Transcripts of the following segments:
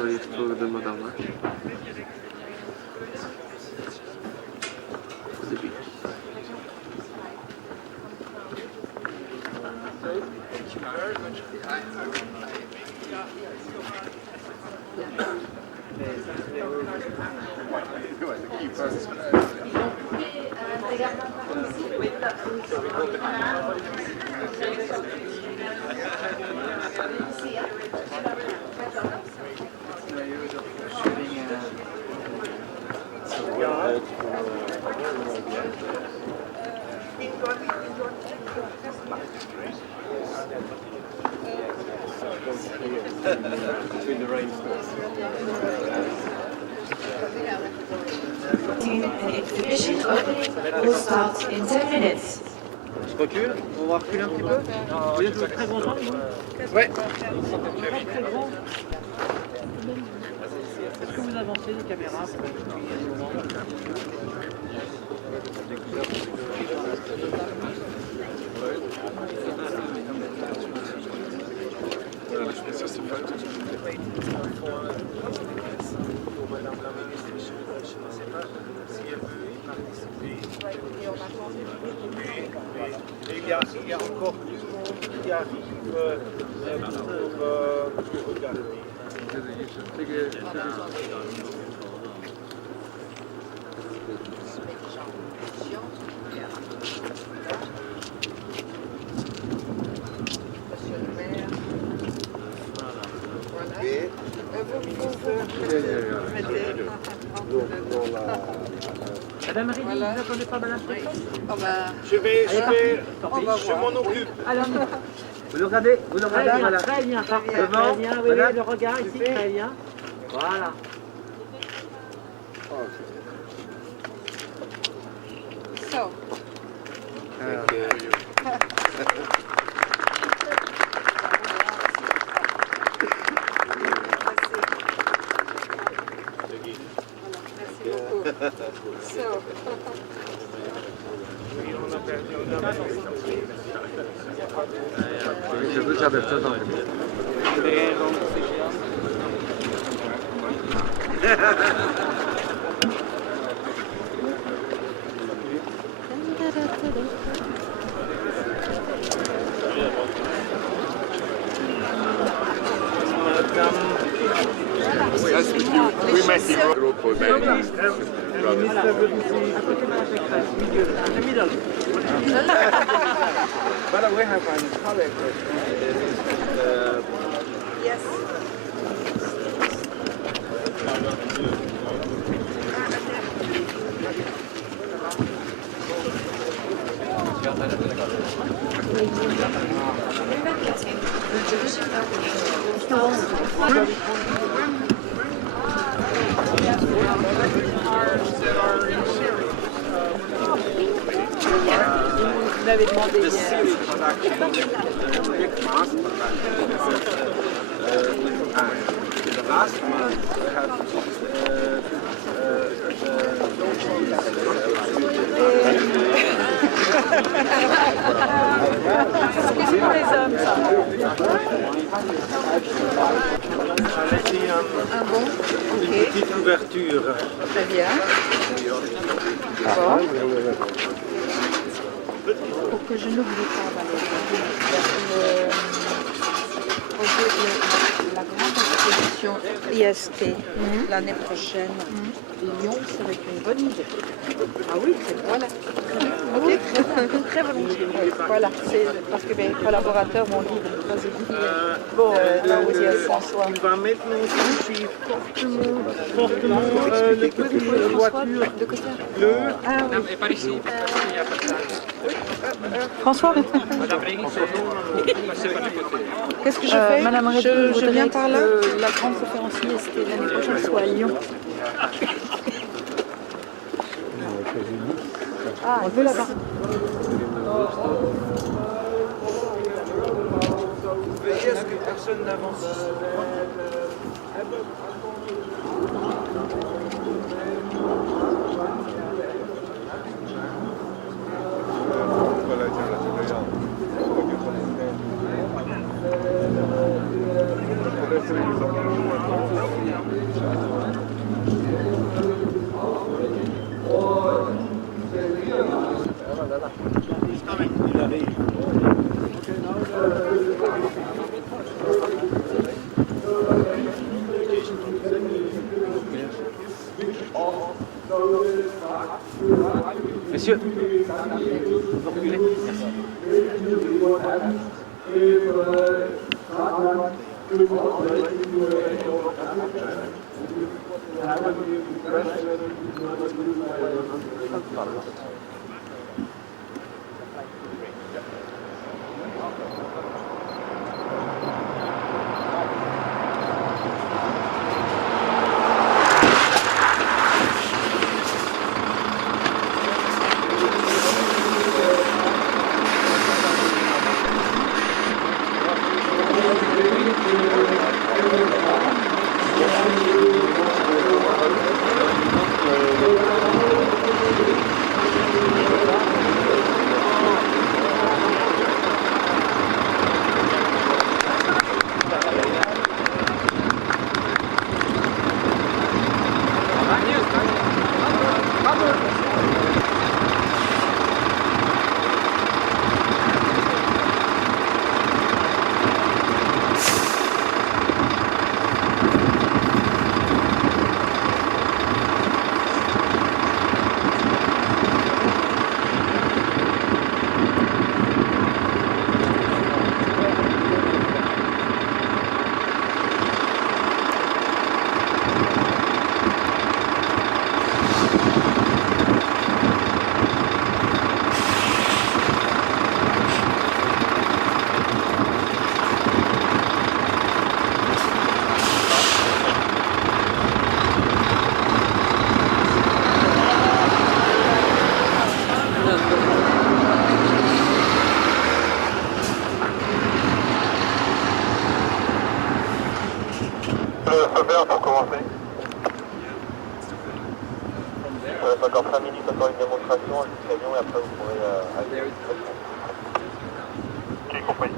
To jest tu modowe. An exhibition opening will start in 10 minutes. Je recule, on va reculer un petit peu. Vous êtes très grand angle? Ouais. Très grand. Est-ce que vous avancez les caméras pour expliquer un moment? Il y a encore du monde qui arrive pour regarder. Madame Reding, vous n'attendez pas Madame Chaufton? Je m'en occupe. Alors, vous le regardez voilà. Très bien, parfait. Devant, très bien, oui, le regard ici, très bien. Voilà. So. Je veux faire des choses dans We might be group for Ministre veut vous à côté de la secrète, milieu, le middle. But we have a colleague. Yes. Vous m'avez demandé hier. C'est pour les hommes, ça. Un bon, ok. Une petite ouverture. Très bien. Bon. Pour que je n'oublie pas, Valérie, la grande exposition IST l'année prochaine, Lyon serait une bonne idée. Ah oui, voilà. Ok, très volontiers. Voilà, c'est parce que mes collaborateurs m'ont dit de ne pas oublier. Bon, François. Il va maintenant toucher fortement le petit voiture De côté. bleu. Ah oui. Et par ici, il n'y a pas de place. François, Madame Reding, c'est pas du côté. qu'est-ce que je fais? Madame Reding, je viens par là. La grande conférence IST l'année prochaine soit à Lyon. Ah, on veut là-bas. Veillez à ce que personne n'avance. Messieurs, vous reculez. Merci. Pour commencer. Encore 5 minutes, encore une démonstration, un petit avion et après vous pourrez aller. Ok, compris.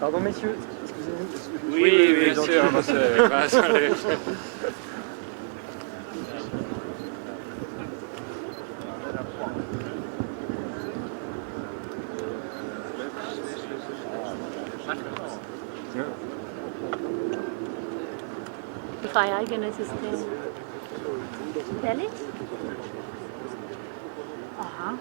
Pardon messieurs, excusez-nous. Oui, bien sûr. Zwei eigene Systeme. Ehrlich? Aha.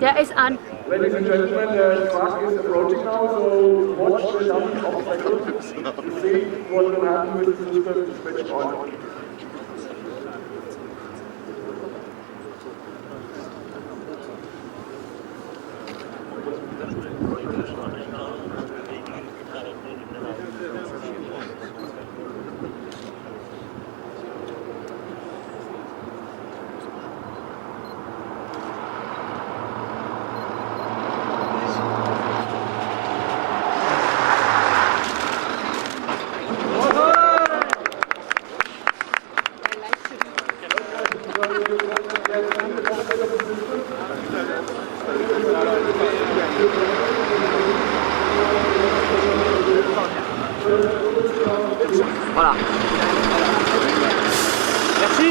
Der ist an. Ladies and gentlemen, the truck is approaching now, so watch the number of seconds to see what will happen with the system switched on. Voilà. Merci.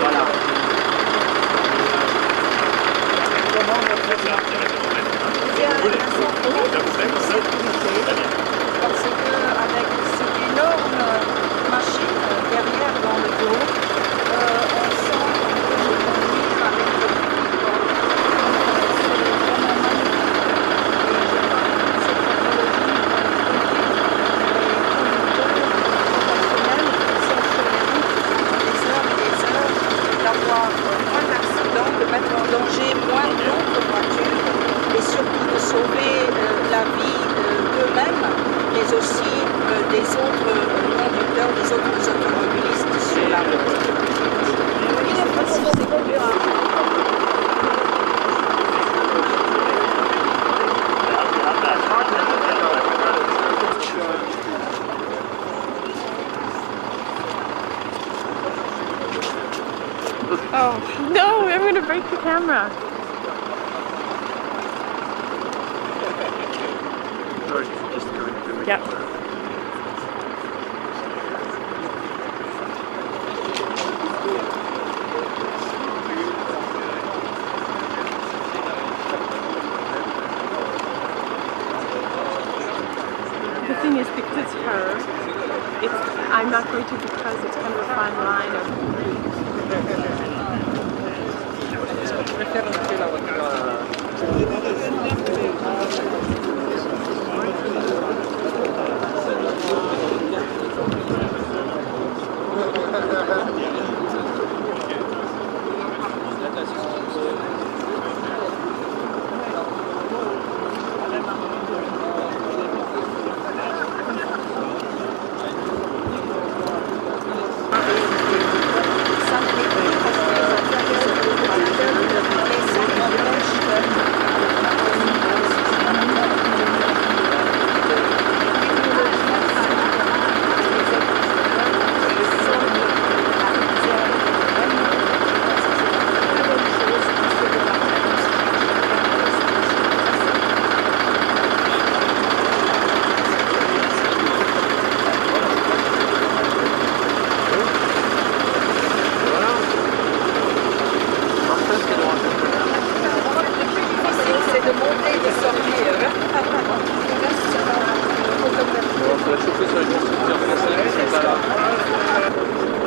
Voilà. Parce qu'avec cette énorme machine derrière dans le dos, on sent qu'on peut conduire avec le d'avoir moins d'accidents, de mettre en danger moins d'autres voitures et surtout de sauver la vie break the camera. Yeah. The thing is, because it's her, I'm not going to, because it's kind of a fine line of...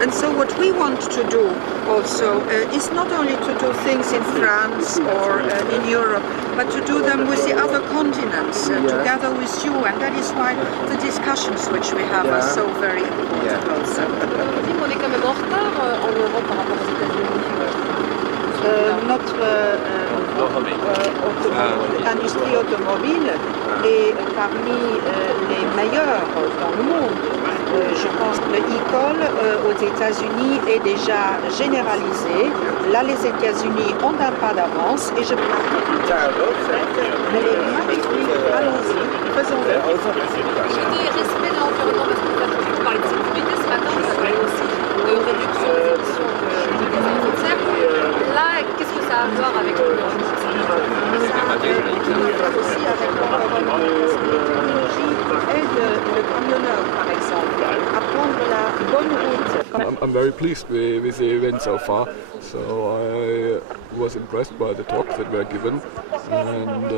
And so what we want to do also is not only to do things in France or in Europe, but to do them with the other continents, together with you, and that is why the discussions which we have are so very important also. On est quand même en retard en Europe par rapport aux États-Unis. Notre industrie automobile est parmi les meilleures dans le monde. Je pense que le e-call aux États-Unis est déjà généralisé. Là, les États-Unis ont un pas d'avance et je pense que allons-y, faisons-le. J'ai dit respect de l'environnement parce qu'on a parlé de sécurité ce matin, on a parlé aussi de réduction des émissions de gaz à effet de serre. Là, qu'est-ce que ça a à voir avec l'environnement? Aussi avec l'environnement, parce que la technologie aide le camionneur, par exemple, à prendre la bonne route. I'm very pleased with the event so far. So I was impressed by the talks that were given, and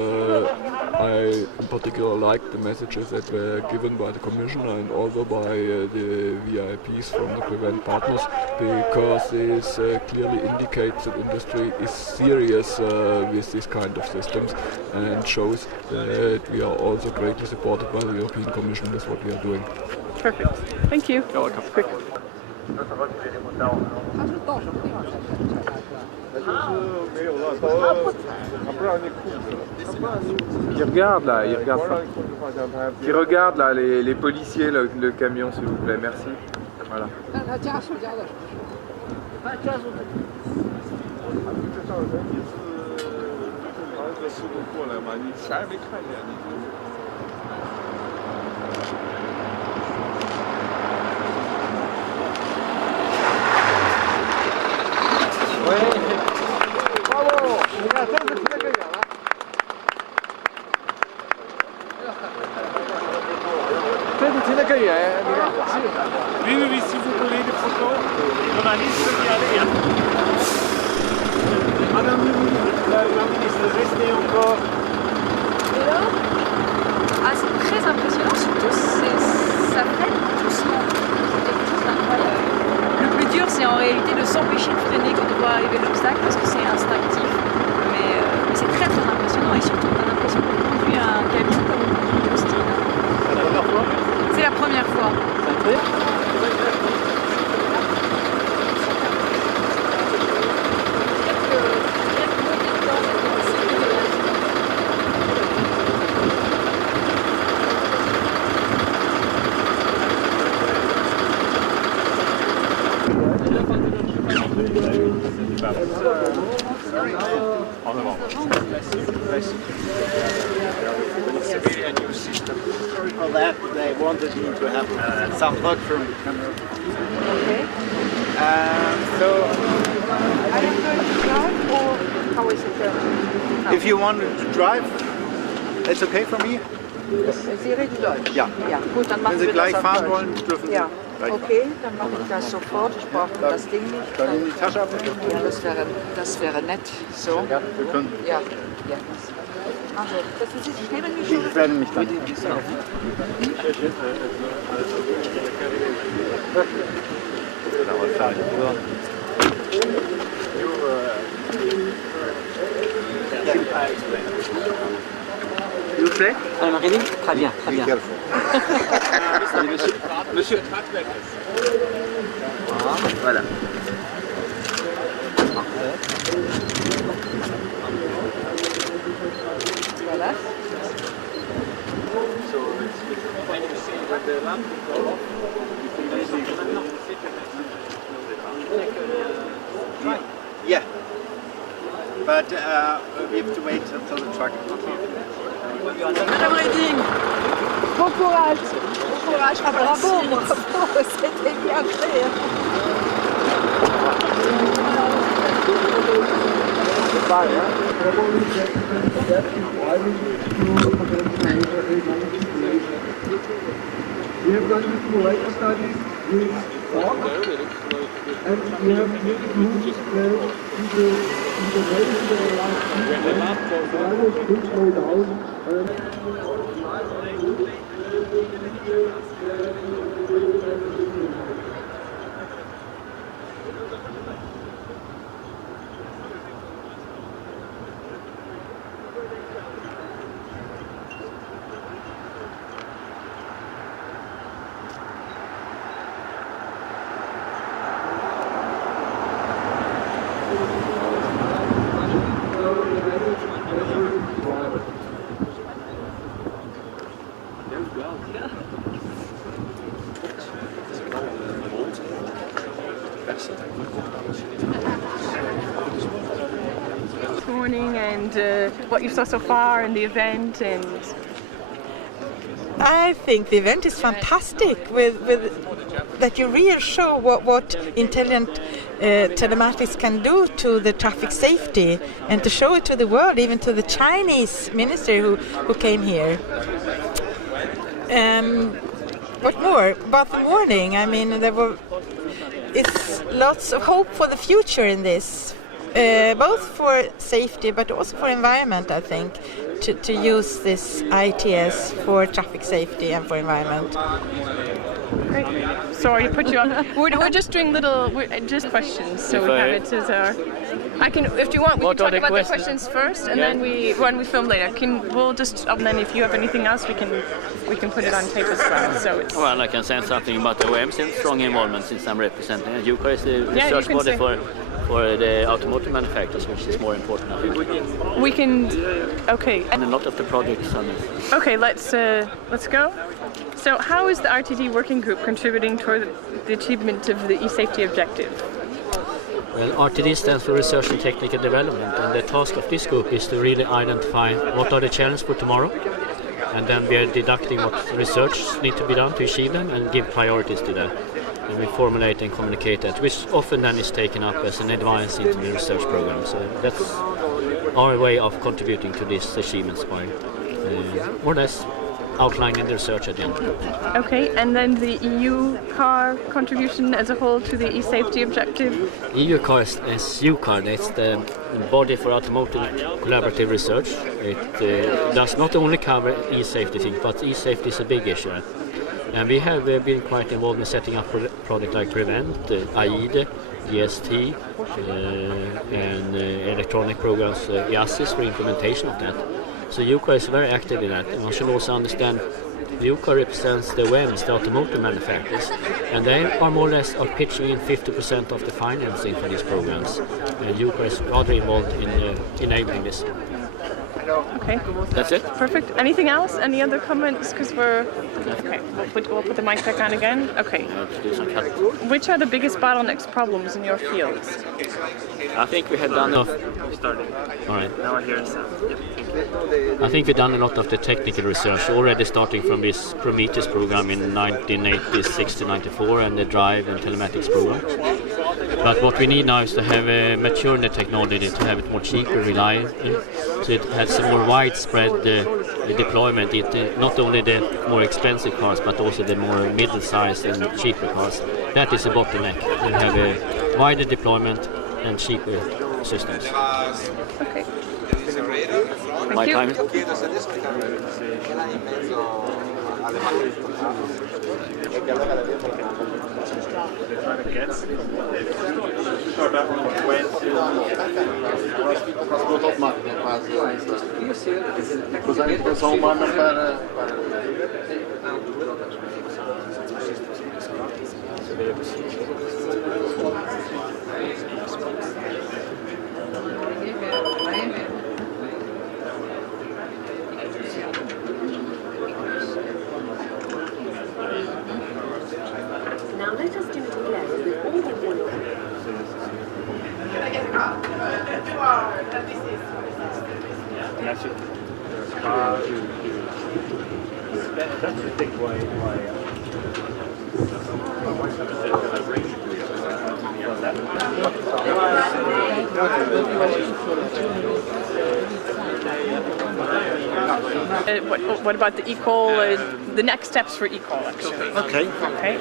I in particular liked the messages that were given by the Commission and also by the VIPs from the PReVENT partners, because this clearly indicates that industry is serious with this kind of systems and shows that we are also greatly supported by the European Commission with what we are doing. Perfect. Thank you. You're welcome. Quick. Qui regarde là, il regarde pas. Qui regarde là les policiers, le camion s'il vous plaît, merci. Voilà. Oui, si vous voulez des photos, journaliste qui allait. Madame la ministre, restez encore. Et là, c'est très impressionnant, surtout ça freine doucement. C'est incroyable. Le plus dur, c'est en réalité de s'empêcher de freiner quand on voit arriver l'obstacle parce que c'est instinctif. Mais c'est très très impressionnant et surtout on a l'impression qu'on conduit un camion comme on conduit une postine. C'est la première fois? C'est la première fois. Well, that they wanted me to have some luck from camera. Okay. So I am going to drive or how is it? If you want to drive, it's okay for me. Sie reden Deutsch? Ja. Ja, gut, dann machen Wenn Sie wir gleich das auf fahren Deutsch. wollen, dürfen Sie. Ja, gleich. okay, dann mache ich das sofort. Ich brauche das Ding nicht. Kann ich die Tasche abnehmen? Ja, das wäre nett. So. Ja, wir können. Ja, ja. Also, das ist, ich nehme mich schon. Ich werde mich dann. You say? Madame Reding? Très bien, très bien. Monsieur. Voilà. Voilà. Yeah. But we have to wait until the truck. Madame Reding, bon courage. Bon courage. Ah, bravo, bravo, c'était bien fait. We have done the simulation studies with fog, and we have moved into the race in the last week. So I was a bit slowed down. This morning and what you saw so far in the event and I think the event is fantastic with that you really show what intelligent telematics can do to the traffic safety and to show it to the world, even to the Chinese minister who came here. What more about the morning? I mean, it's lots of hope for the future in this, both for safety but also for environment, I think, to use this ITS for traffic safety and for environment. Great. Sorry to put you on. We're just doing just questions, so we have it as our. I can, if you want, we can talk about the questions first, and then when we film later, we'll just. And then if you have anything else, we can put it on tape as well. So it's. Well, I can say something about the OEM's strong involvement since I'm representing EUCAR is the research body for the automotive manufacturers, which is more important, I think. We can. Okay. And a lot of the projects on it. Okay, let's go. So, how is the RTD working group contributing toward the achievement of the eSafety objective? Well, RTD stands for Research and Technical Development, and the task of this group is to really identify what are the challenges for tomorrow, and then we are deducting what research needs to be done to achieve them and give priorities to that. And we formulate and communicate that, which often then is taken up as an advance into the research program. So that's our way of contributing to these achievements by more or less outlining the research agenda. Okay, and then the EUCAR contribution as a whole to the eSafety objective? EUCAR is EUCAR, it's the body for automotive collaborative research. It does not only cover eSafety things, but eSafety is a big issue. And we have been quite involved in setting up projects like PReVENT, AIDE, GST, and electronic programs, EASIS for implementation of that. So EUCAR is very active in that, and one should also understand EUCAR represents the OEMs, the automotive manufacturers, and they are more or less pitching in 50% of the financing for these programs. EUCAR is rather involved in enabling this. Okay. That's it. Perfect. Anything else? Any other comments? Because we're... Okay, we'll put the mic back on again. Okay. Which are the biggest bottlenecks problems in your fields? I think we had done enough. Starting. All right. Now I hear a sound. Yep, thank you. I think we've done a lot of the technical research already, starting from this Prometheus program in 1986 to 94 and the Drive and Telematics program. But what we need now is to have a mature the technology, to have it more cheaper, reliable, so it has a more widespread deployment. Not only the more expensive cars, but also the more middle-sized and cheaper cars. That is a bottleneck. We have a wider deployment and cheaper systems. Okay. My time. Now let us do it again with all the wheel. What about the eCall? The next steps for eCall, actually. Okay. Okay.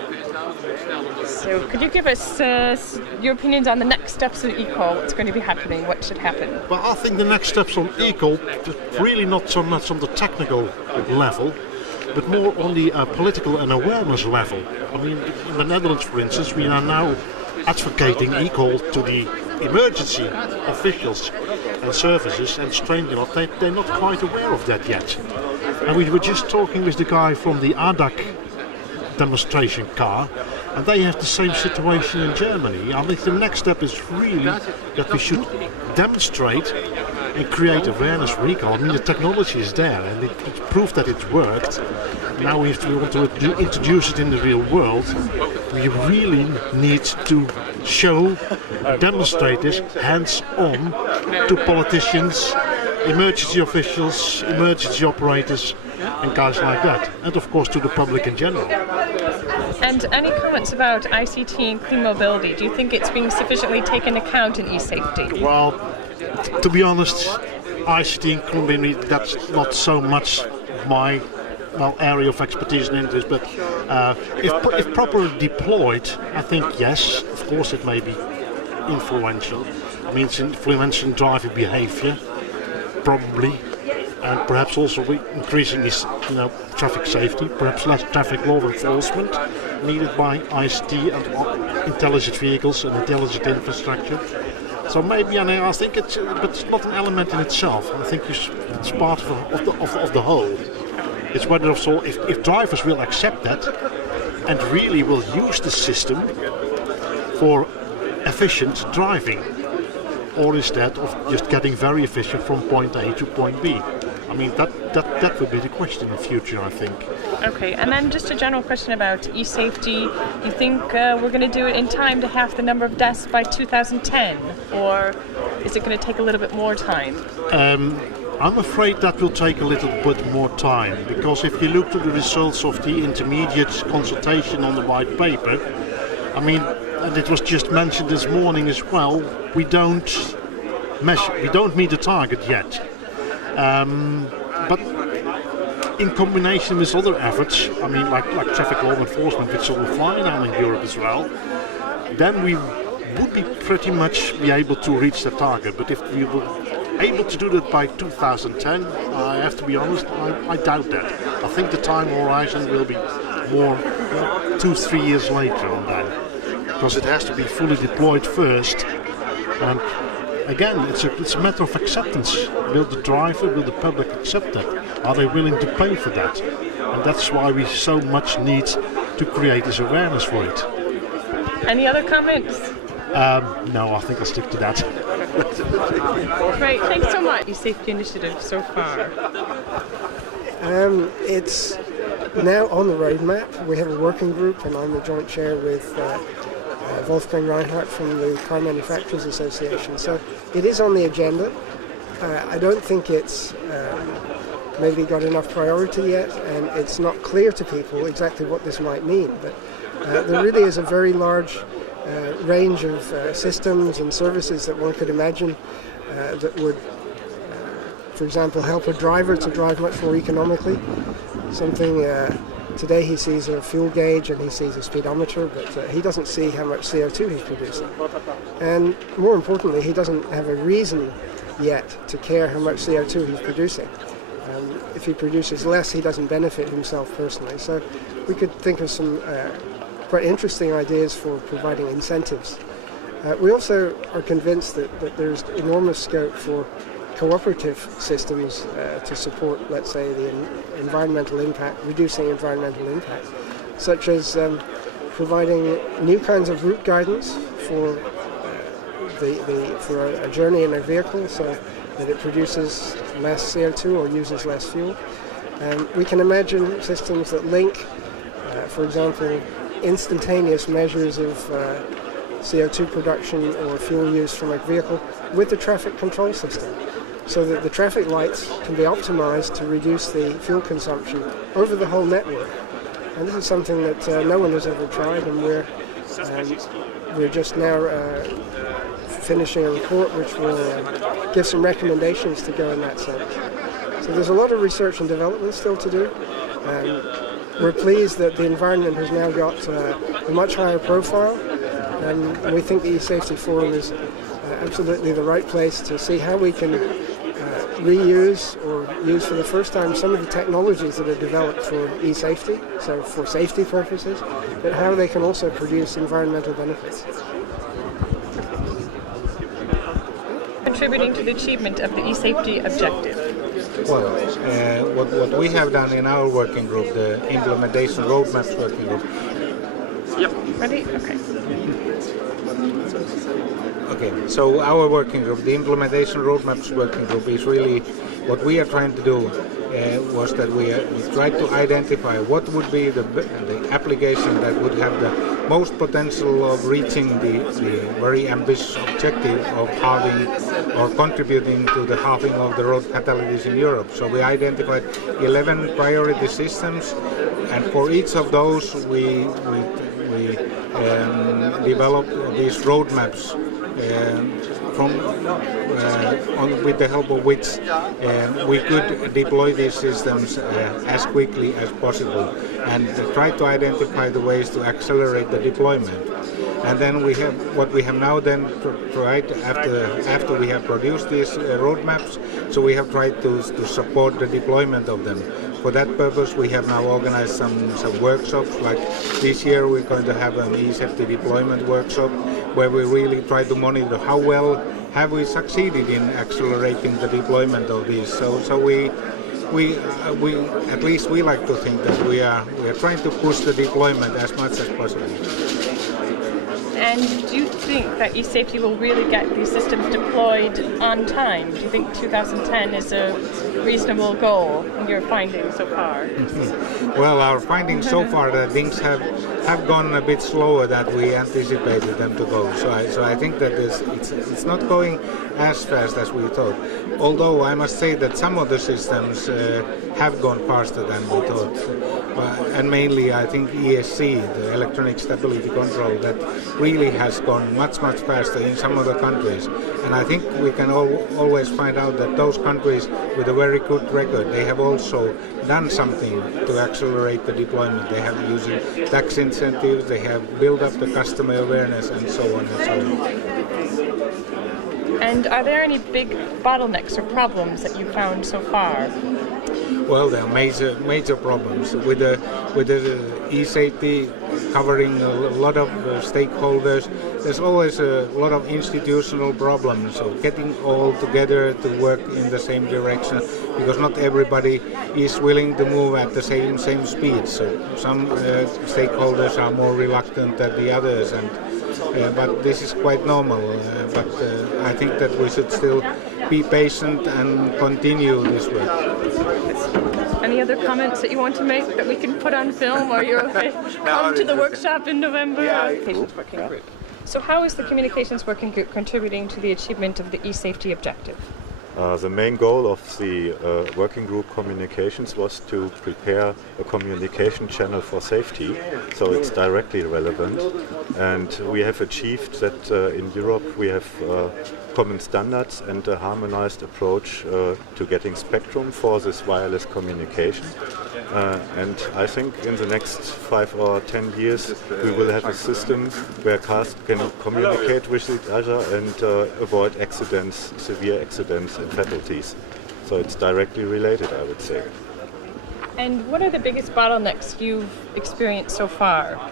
So, could you give us your opinions on the next steps of eCall? What's going to be happening? What should happen? Well, I think the next steps on eCall, really not so much on the technical level, but more on the political and awareness level. I mean, in the Netherlands, for instance, we are now advocating eCall to the emergency officials and services, and strangely enough, they're not quite aware of that yet. And we were just talking with the guy from the ADAC demonstration car, and they have the same situation in Germany. I think the next step is really that we should demonstrate and create awareness for eCall. I mean, the technology is there, and it's proof that it worked. Now we want to introduce it in the real world. We really need to show, demonstrate this hands-on to politicians, emergency officials, emergency operators, and guys like that, and of course to the public in general. And any comments about ICT and clean mobility? Do you think it's being sufficiently taken account in eSafety? Well, to be honest, ICT and clean mobility, that's not so much my area of expertise and interest, but if properly deployed, I think yes, of course it may be influential. I mean, it's influencing driver behavior, probably, and perhaps also increasing this, traffic safety, perhaps less traffic law enforcement needed by ICT and intelligent vehicles and intelligent infrastructure. So maybe, I think but it's not an element in itself. I think it's part of the whole. It's whether also if drivers will accept that and really will use the system for efficient driving, or instead of just getting very efficient from point A to point B. I mean, that would be the question in the future, I think. Okay, and then just a general question about eSafety. Do you think we're going to do it in time to halve the number of deaths by 2010, or is it going to take a little bit more time? I'm afraid that will take a little bit more time, because if you look to the results of the intermediate consultation on the white paper, I mean, and it was just mentioned this morning as well, we don't meet the target yet. But in combination with other efforts, I mean, like traffic law enforcement, which will fly now in Europe as well, then we would be pretty much be able to reach the target. But if we were able to do that by 2010, I have to be honest, I doubt that. I think the time horizon will be more 2-3 years later on that, because it has to be fully deployed first. And again, it's a matter of acceptance. Will the driver, will the public accept that? Are they willing to pay for that? And that's why we so much need to create this awareness for it. Any other comments? No, I think I'll stick to that. Great, thanks so much. eSafety initiative so far. It's now on the roadmap. We have a working group, and I'm the joint chair with Wolfgang Reinhardt from the Car Manufacturers Association. So it is on the agenda. I don't think it's maybe got enough priority yet, and it's not clear to people exactly what this might mean. But there really is a very large range of systems and services that one could imagine that would, for example, help a driver to drive much more economically. Something today he sees a fuel gauge and he sees a speedometer, but he doesn't see how much CO2 he's producing. And more importantly, he doesn't have a reason yet to care how much CO2 he's producing. If he produces less, he doesn't benefit himself personally. So we could think of some quite interesting ideas for providing incentives. We also are convinced that there's enormous scope for cooperative systems to support, let's say, the environmental impact, reducing environmental impact, such as providing new kinds of route guidance for for a journey in a vehicle, so that it produces less CO2 or uses less fuel. We can imagine systems that link, for example, instantaneous measures of CO2 production or fuel use from a vehicle with the traffic control system, so that the traffic lights can be optimized to reduce the fuel consumption over the whole network. And this is something that no one has ever tried, and we're just now finishing a report which will give some recommendations to go in that sense. So there's a lot of research and development still to do. We're pleased that the environment has now got a much higher profile, and we think the eSafety Forum is absolutely the right place to see how we can reuse or use for the first time some of the technologies that are developed for eSafety, so for safety purposes, but how they can also produce environmental benefits. Contributing to the achievement of the eSafety objective? Well, what we have done in our working group, the implementation roadmaps working group. Yep. Ready? Okay. Okay, so our working group, the implementation roadmaps working group, is really what we are trying to do was that we try to identify what would be the application that would have the most potential of reaching the very ambitious objective of halving or contributing to the halving of the road fatalities in Europe. So we identified 11 priority systems, and for each of those we developed these roadmaps with the help of which we could deploy these systems as quickly as possible and try to identify the ways to accelerate the deployment. And then we have what we have now then tried after we have produced these roadmaps, so we have tried to support the deployment of them. For that purpose, we have now organized some workshops. Like this year, we're going to have an eSafety deployment workshop where we really try to monitor how well have we succeeded in accelerating the deployment of these. So we at least we like to think that we are trying to push the deployment as much as possible. And do you think that eSafety will really get these systems deployed on time? Do you think 2010 is a reasonable goal in your findings so far? Well, our findings so far that things have gone a bit slower than we anticipated them to go. So I think that it's not going as fast as we thought. Although I must say that some of the systems have gone faster than we thought. And mainly I think ESC, the electronic stability control, that really has gone much faster in some of the countries. And I think we can always find out that those countries with a very good record, they have also done something to accelerate the deployment. They have using tax incentives, they have built up the customer awareness and so on and so on. And are there any big bottlenecks or problems that you found so far? Well, there are major problems with the eSafety covering a lot of stakeholders. There's always a lot of institutional problems, so getting all together to work in the same direction, because not everybody is willing to move at the same speed. So some stakeholders are more reluctant than the others, but this is quite normal. But I think that we should still be patient and continue this work. Any other comments that you want to make that we can put on film, or you're okay? Come to the workshop in November. Communications Working Group. So how is the Communications Working Group contributing to the achievement of the eSafety objective? The main goal of the working group communications was to prepare a communication channel for safety, so it's directly relevant. And we have achieved that in Europe we have common standards and a harmonized approach to getting spectrum for this wireless communication. And I think in the next 5 or 10 years we will have a system where cars can communicate with each other and avoid accidents, severe accidents and fatalities. So it's directly related, I would say. And what are the biggest bottlenecks you've experienced so far?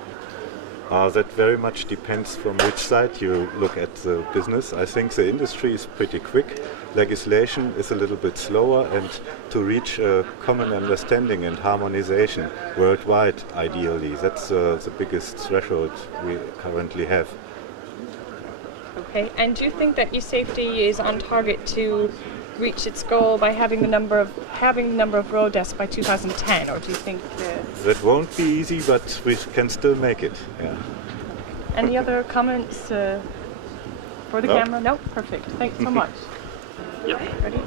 That very much depends from which side you look at the business. I think the industry is pretty quick. Legislation is a little bit slower, and to reach a common understanding and harmonization worldwide, ideally, that's the biggest threshold we currently have. Okay, and do you think that eSafety is on target to reach its goal by having the number of road deaths by 2010, or do you think that won't be easy, but we can still make it? Yeah. Any other comments for the camera? No? Perfect. Thanks so much. Yeah. Ready?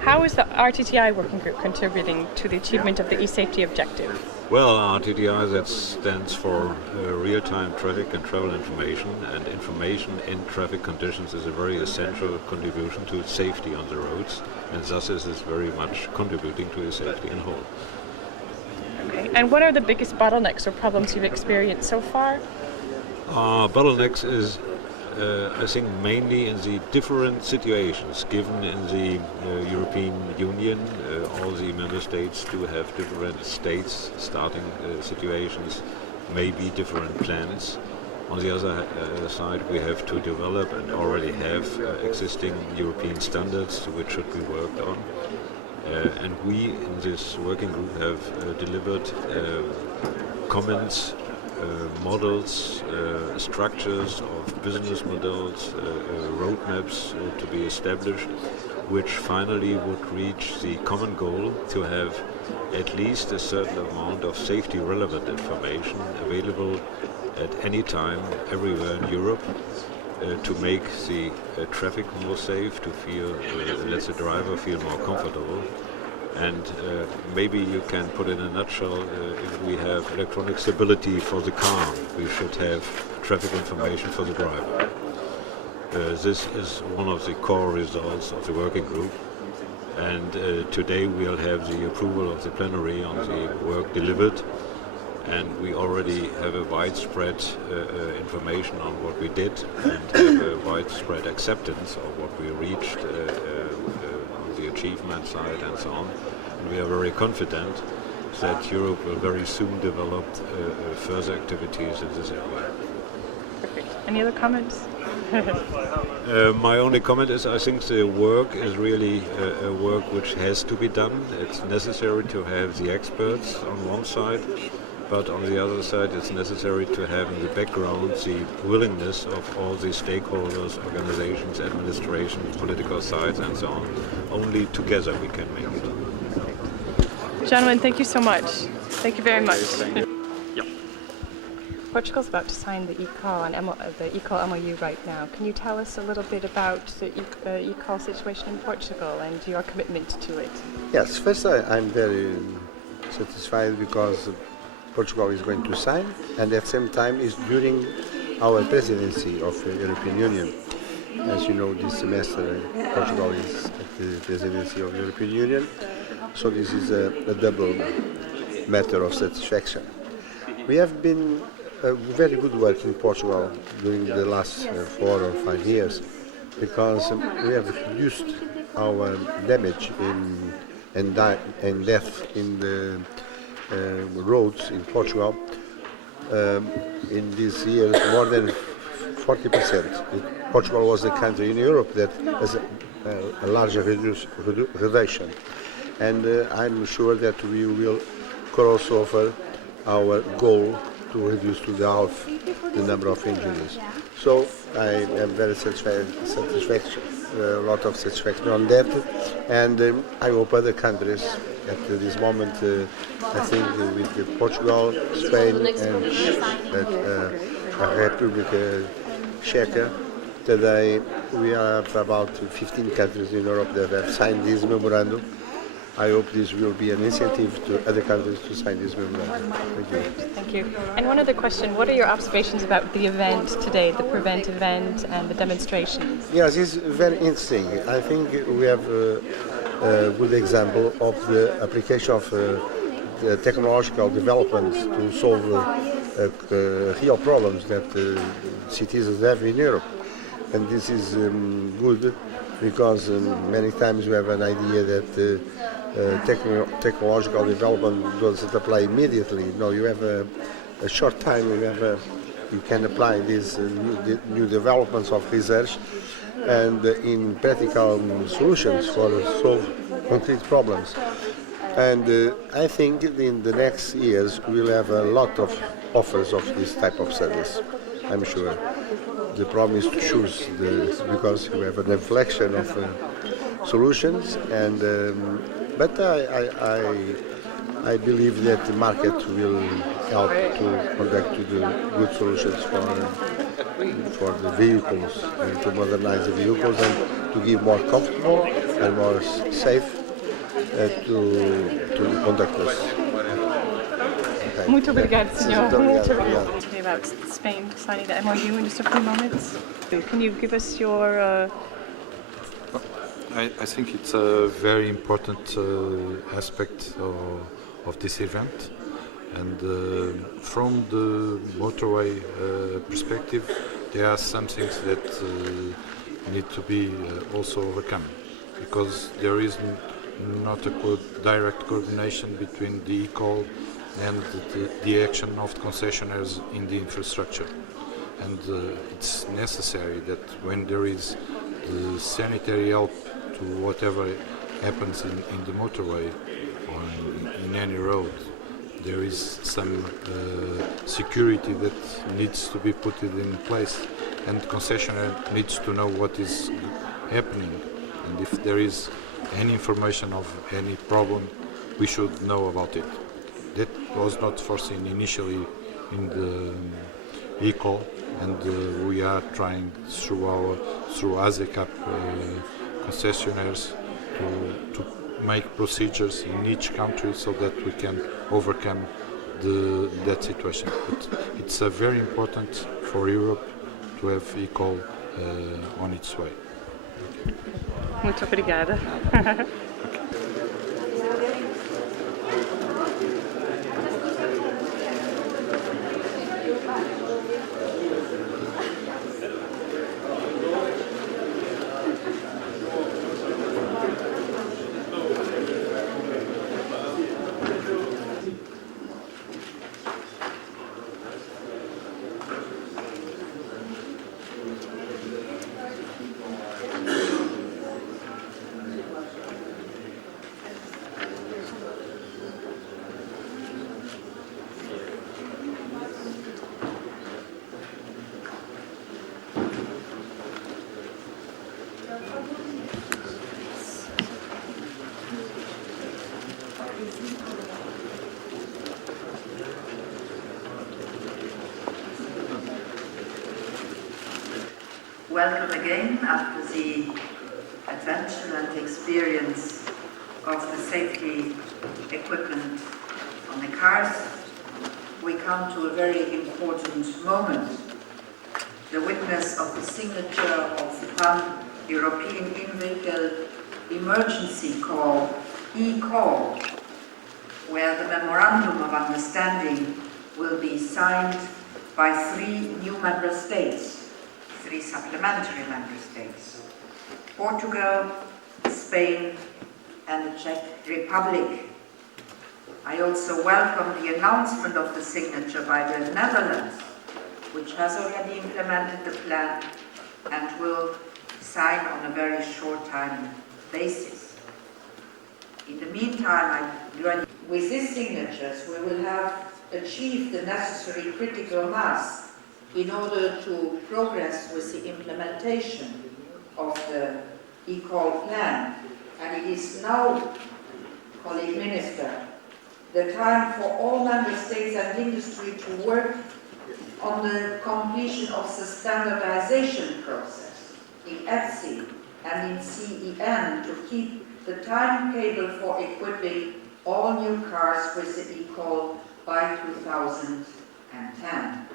How is the RTTI working group contributing to the achievement of the eSafety objective? Well, RTTI, that stands for real-time traffic and travel information, and information in traffic conditions is a very essential contribution to safety on the roads, and thus it is very much contributing to the safety in whole. Okay, and what are the biggest bottlenecks or problems you've experienced so far? Bottlenecks is, I think, mainly in the different situations given in the European Union. All the member states do have different states, starting situations, maybe different plans. On the other side, we have to develop and already have existing European standards which should be worked on. And we in this working group have delivered comments, models, structures of business models, roadmaps to be established, which finally would reach the common goal to have at least a certain amount of safety relevant information available at any time everywhere in Europe to make the traffic more safe, to feel, let the driver feel more comfortable. And maybe you can put in a nutshell, if we have electronic stability for the car, we should have traffic information for the driver. This is one of the core results of the working group. And today we'll have the approval of the plenary on the work delivered. And we already have a widespread information on what we did and have a widespread acceptance of what we reached on the achievement side and so on. And we are very confident that Europe will very soon develop further activities in this area. Perfect. Any other comments? My only comment is I think the work is really a work which has to be done. It's necessary to have the experts on one side, but on the other side it's necessary to have in the background the willingness of all the stakeholders, organizations, administration, political sides and so on. Only together we can make it. Gentlemen, thank you so much. Thank you very much. Portugal's about to sign the ECOL MOU right now. Can you tell us a little bit about the ECOL situation in Portugal and your commitment to it? Yes, first I'm very satisfied because Portugal is going to sign, and at the same time is during our presidency of the European Union. As you know, this semester Portugal is at the presidency of the European Union, so this is a double matter of satisfaction. We have been very good work in Portugal during the last 4 or 5 years because we have reduced our damage and death in the roads in Portugal in these years more than 40%. Portugal was the country in Europe that has a larger reduction, and I'm sure that we will cross over our goal to reduce to the half the number of injuries. So I am very satisfied, a lot of satisfaction on that, and I hope other countries at this moment, I think with Portugal, Spain and Republic Czech, Today we have about 15 countries in Europe that have signed this memorandum. I hope this will be an incentive to other countries to sign this memorandum. Thank you. Thank you. And one other question, what are your observations about the event today, the PReVENT event and the demonstration? Yes, it's very interesting. I think we have a good example of the application of the technological development to solve real problems that citizens have in Europe. And this is good because many times we have an idea that technological development doesn't apply immediately. No, you have a short time, you can apply these new developments of research and in practical solutions for solve concrete problems. And I think in the next years we'll have a lot of offers of this type of service, I'm sure. The problem is to choose because we have an inflection of solutions, and but I believe that the market will help to conduct to the good solutions for the vehicles and to modernize the vehicles and to give more comfortable and more safe to conductors. Okay. Muito obrigada, senhor. Muito obrigado. Today about Spain signing the MOU in just a few moments. Can you give us your... I think it's a very important aspect of this event, and from the motorway perspective, there are some things that need to be also overcome, because there is not a direct coordination between the eCall and the action of the concessionaires in the infrastructure. And it's necessary that when there is the sanitary help to whatever happens in the motorway or in any road, there is some security that needs to be put in place, and the concessionaire needs to know what is happening, and if there is any information of any problem, we should know about it. That was not foreseen initially in the eCall, and we are trying through ASECAP concessionaires to make procedures in each country so that we can overcome that situation. But it's very important for Europe to have eCall on its way. Muito obrigada. Welcome again after the adventure and experience of the safety equipment on the cars. We come to a very important moment, the witness of the signature of the Pan-European In-Vehicle Emergency Call, eCall, where the Memorandum of Understanding will be signed by 3 new member states. 3 supplementary member states: Portugal, Spain, and the Czech Republic. I also welcome the announcement of the signature by the Netherlands, which has already implemented the plan and will sign on a very short time basis. In the meantime, with these signatures, we will have achieved the necessary critical mass in order to progress with the implementation of the eCall plan. And it is now, colleague Minister, the time for all member states and industry to work on the completion of the standardization process. in ETSI and in CEN to keep the timetable for equipping all new cars with the eCall by 2010.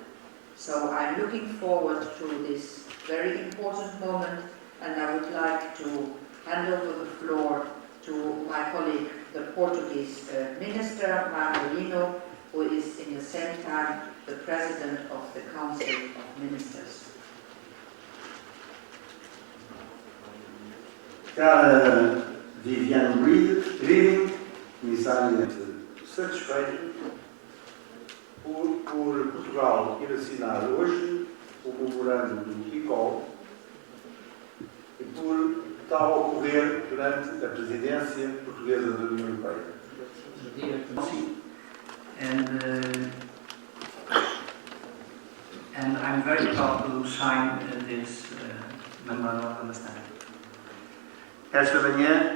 So I'm looking forward to this very important moment, and I would like to hand over the floor to my colleague, the Portuguese Minister, Marcelino, who is in the same time the President of the Council of Ministers. Cara Viviane Reding, comissária, satisfeito por Portugal ir assinar hoje o memorando do eCall e por tal ocorrer durante a presidência portuguesa da União Europeia. And I'm very proud to sign this memorandum of understanding. Esta manhã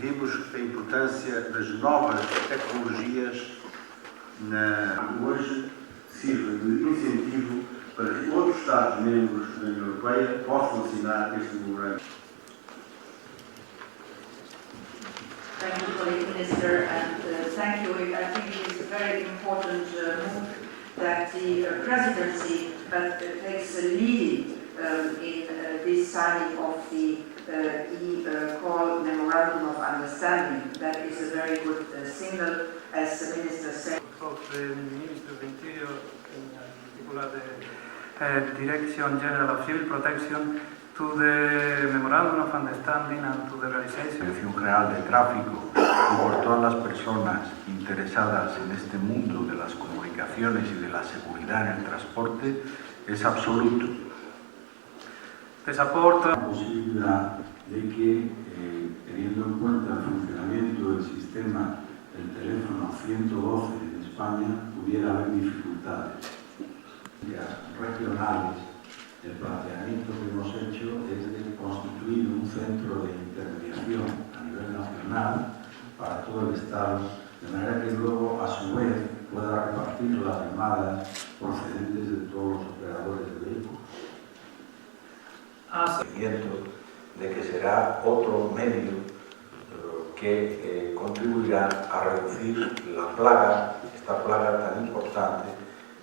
vimos a importância das novas tecnologias hoje sirva de incentivo para que outros Estados-membros da União Europeia possam assinar este memorando. Thank you, colleague Minister, and thank you. I think it is a very important move that the presidency takes a lead in this signing of the eCall Memorandum of Understanding. That is a very good signal, as the Minister said. Of the Minister of the Interior, in particular the Direction General of Civil Protection, to the Memorandum of Understanding and to the realization. La situación real del tráfico y por todas las personas interesadas en este mundo de las comunicaciones y de la seguridad en el transporte es absoluto. La posibilidad de que, teniendo en cuenta el funcionamiento del sistema del teléfono 112 en España, pudiera haber dificultades regionales. El planteamiento que hemos hecho es de constituir un centro de intermediación a nivel nacional para todo el Estado, de manera que luego, a su vez, pueda repartir las llamadas procedentes de todos los operadores de vehículos. De que será otro medio que contribuirá a reducir la plaga, esta plaga tan importante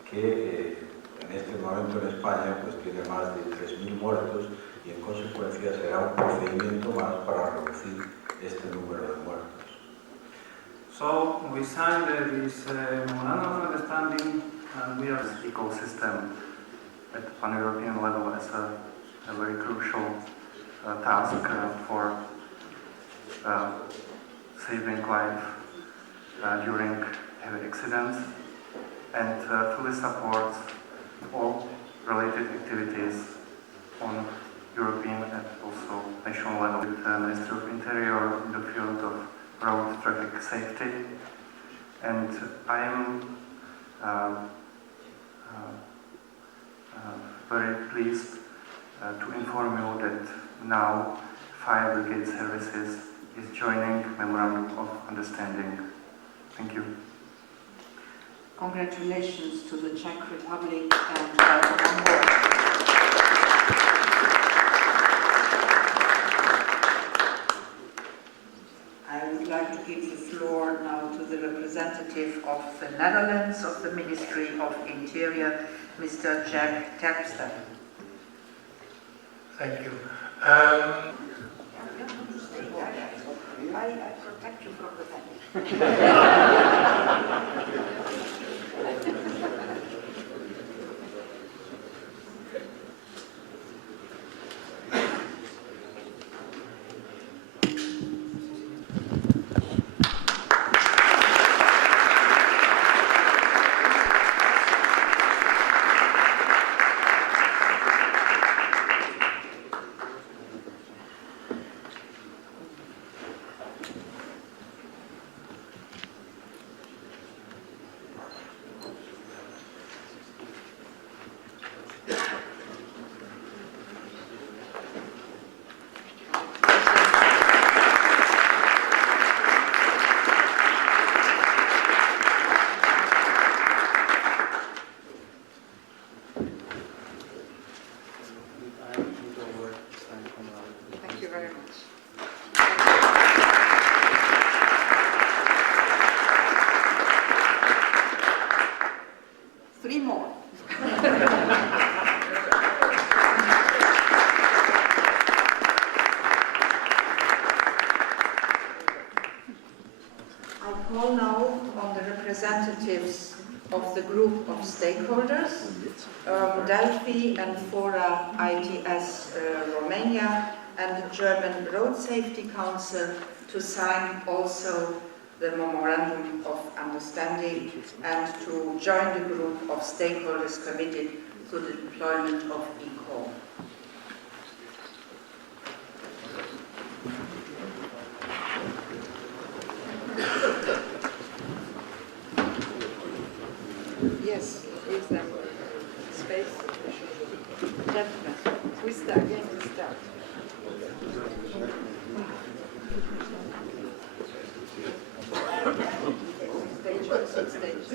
que en este momento en España pues tiene más de 3.000 muertos y en consecuencia será un procedimiento más para reducir este número de muertos. So we signed this memorandum of understanding, and we have this ecosystem at pan-European level as a very crucial task for saving life during heavy accidents, and fully supports all related activities on European and also national level with the Ministre of Interior in the field of road traffic safety. And I am very pleased to inform you that now Fire Brigade Services is joining Memorandum of Understanding. Thank you. Congratulations to the Czech Republic and on board. I would like to give the floor now to the representative of the Netherlands of the Ministry of Interior, Mr. Jack Terpstra. Thank you. I protect you from the panic. call now on the representatives of the group of stakeholders, Delphi and Fora ITS Romania and the German Road Safety Council to sign also the Memorandum of Understanding and to join the group of stakeholders committed to the deployment of eCall. Yes, is there space? Gentlemen, we start again to start. Stage.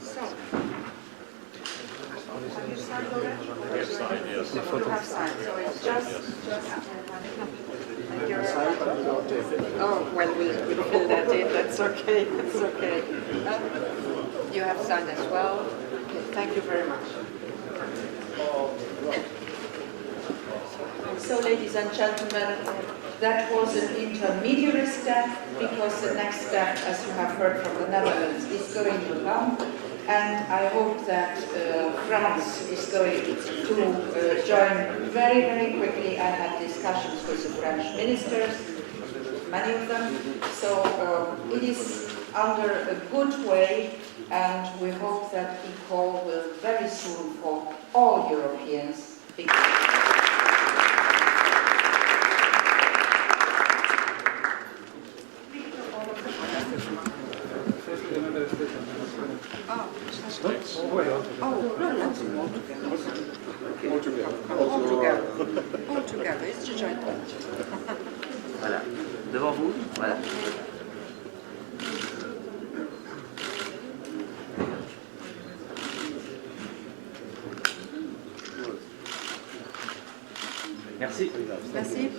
So, have you signed already? Yes, signed, yes. You have signed, so it's just oh, well, we'll fill that in, that's okay, that's okay. You have signed as well. Okay, thank you very much. So, ladies and gentlemen, that was an intermediary step, because the next step, as you have heard from the Netherlands, is going to come. And I hope that France is going to join very, very quickly. I had discussions with the French ministers, many of them. So it is under a good way, and we hope that eCall will very soon for all Europeans. All together, it's a joint venture. Voilà. Devant vous, voilà. Merci. Merci.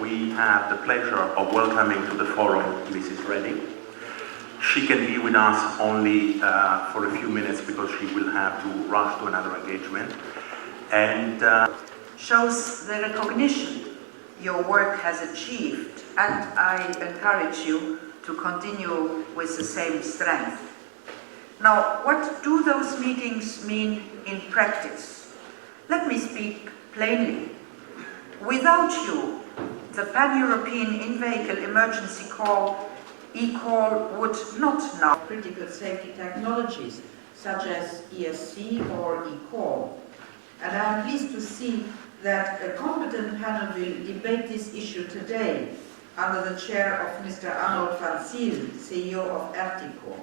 We have the pleasure of welcoming to the forum Mrs. Reding. She can be with us only for a few minutes because she will have to rush to another engagement. And shows the recognition your work has achieved, and I encourage you to continue with the same strength. Now, what do those meetings mean in practice? Let me speak plainly. Without you, the Pan-European In-Vehicle Emergency Call, eCall, would not now critical safety technologies such as ESC or eCall. And I am pleased to see that a competent panel will debate this issue today under the chair of Mr. Arnold van Ziel, CEO of Ertico.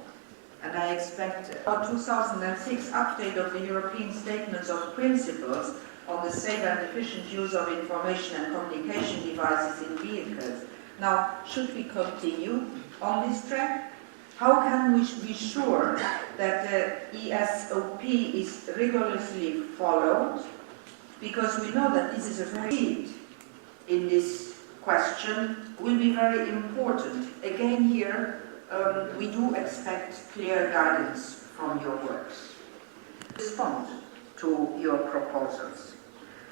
And I expect our 2006 update of the European Statements of Principles on the safe and efficient use of information and communication devices in vehicles. Now, should we continue on this track? How can we be sure that the ESOP is rigorously followed? Because we know that this is a very lead in this question will be very important. Again here, we do expect clear guidance from your works. Respond to your proposals.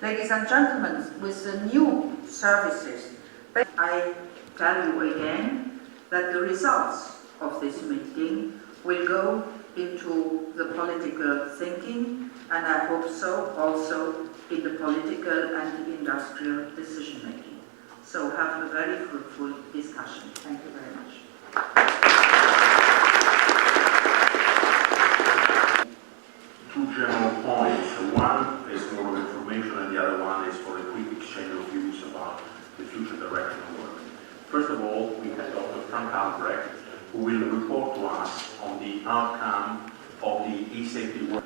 Ladies and gentlemen, with the new services, I tell you again that the results of this meeting will go into the political thinking, and I hope so also in the political and the industrial decision-making. So have a very fruitful discussion. Thank you very much. Two general points. One is more of information and the other one is for a quick exchange of views about the future direction of work. First of all, we have Dr. Frank Albrecht, who will report to us on the outcome of the eSafety work.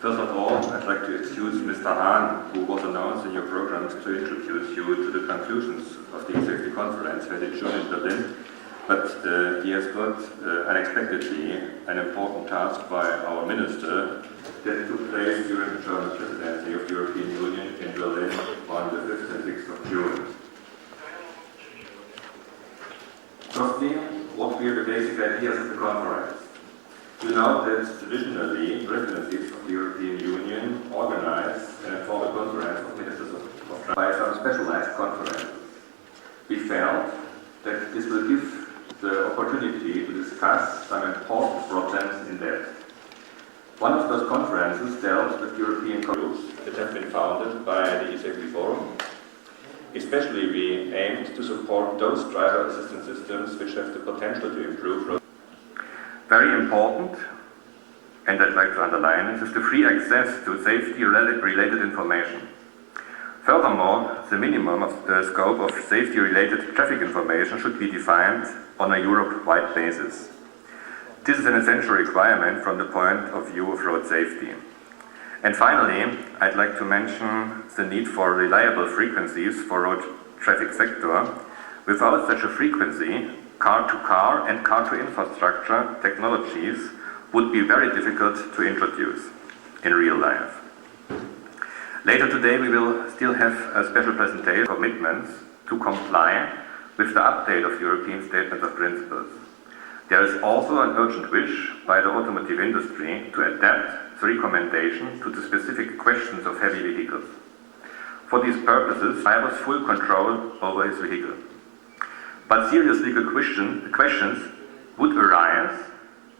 First of all, I'd like to excuse Mr. Hahn, who was announced in your programs to introduce you to the conclusions of the eSafety conference held in June in Berlin, but he has got unexpectedly an important task by our Minister that took place during the German presidency of the European Union in Berlin on the 5th and 6th of June. Firstly, what were the basic ideas of the conference? You know that traditionally presidencies of the European Union organize for the conference of ministers of by some specialized conferences. We felt that this will give the opportunity to discuss some important problems in depth. One of those conferences dealt with European groups that have been founded by the eSafety Forum. Especially we aimed to support those driver assistance systems which have the potential to improve road. Very important, and I'd like to underline it, is the free access to safety-related information. Furthermore, the minimum of the scope of safety-related traffic information should be defined on a Europe-wide basis. This is an essential requirement from the point of view of road safety. And finally, I'd like to mention the need for reliable frequencies for road traffic sector. Without such a frequency, car-to-car and car-to-infrastructure technologies would be very difficult to introduce in real life. Later today we will still have a special presentation commitments to comply with the update of European Statement of Principles. There is also an urgent wish by the automotive industry to adapt the recommendation to the specific questions of heavy vehicles. For these purposes, I have full control over his vehicle. But serious legal questions would arise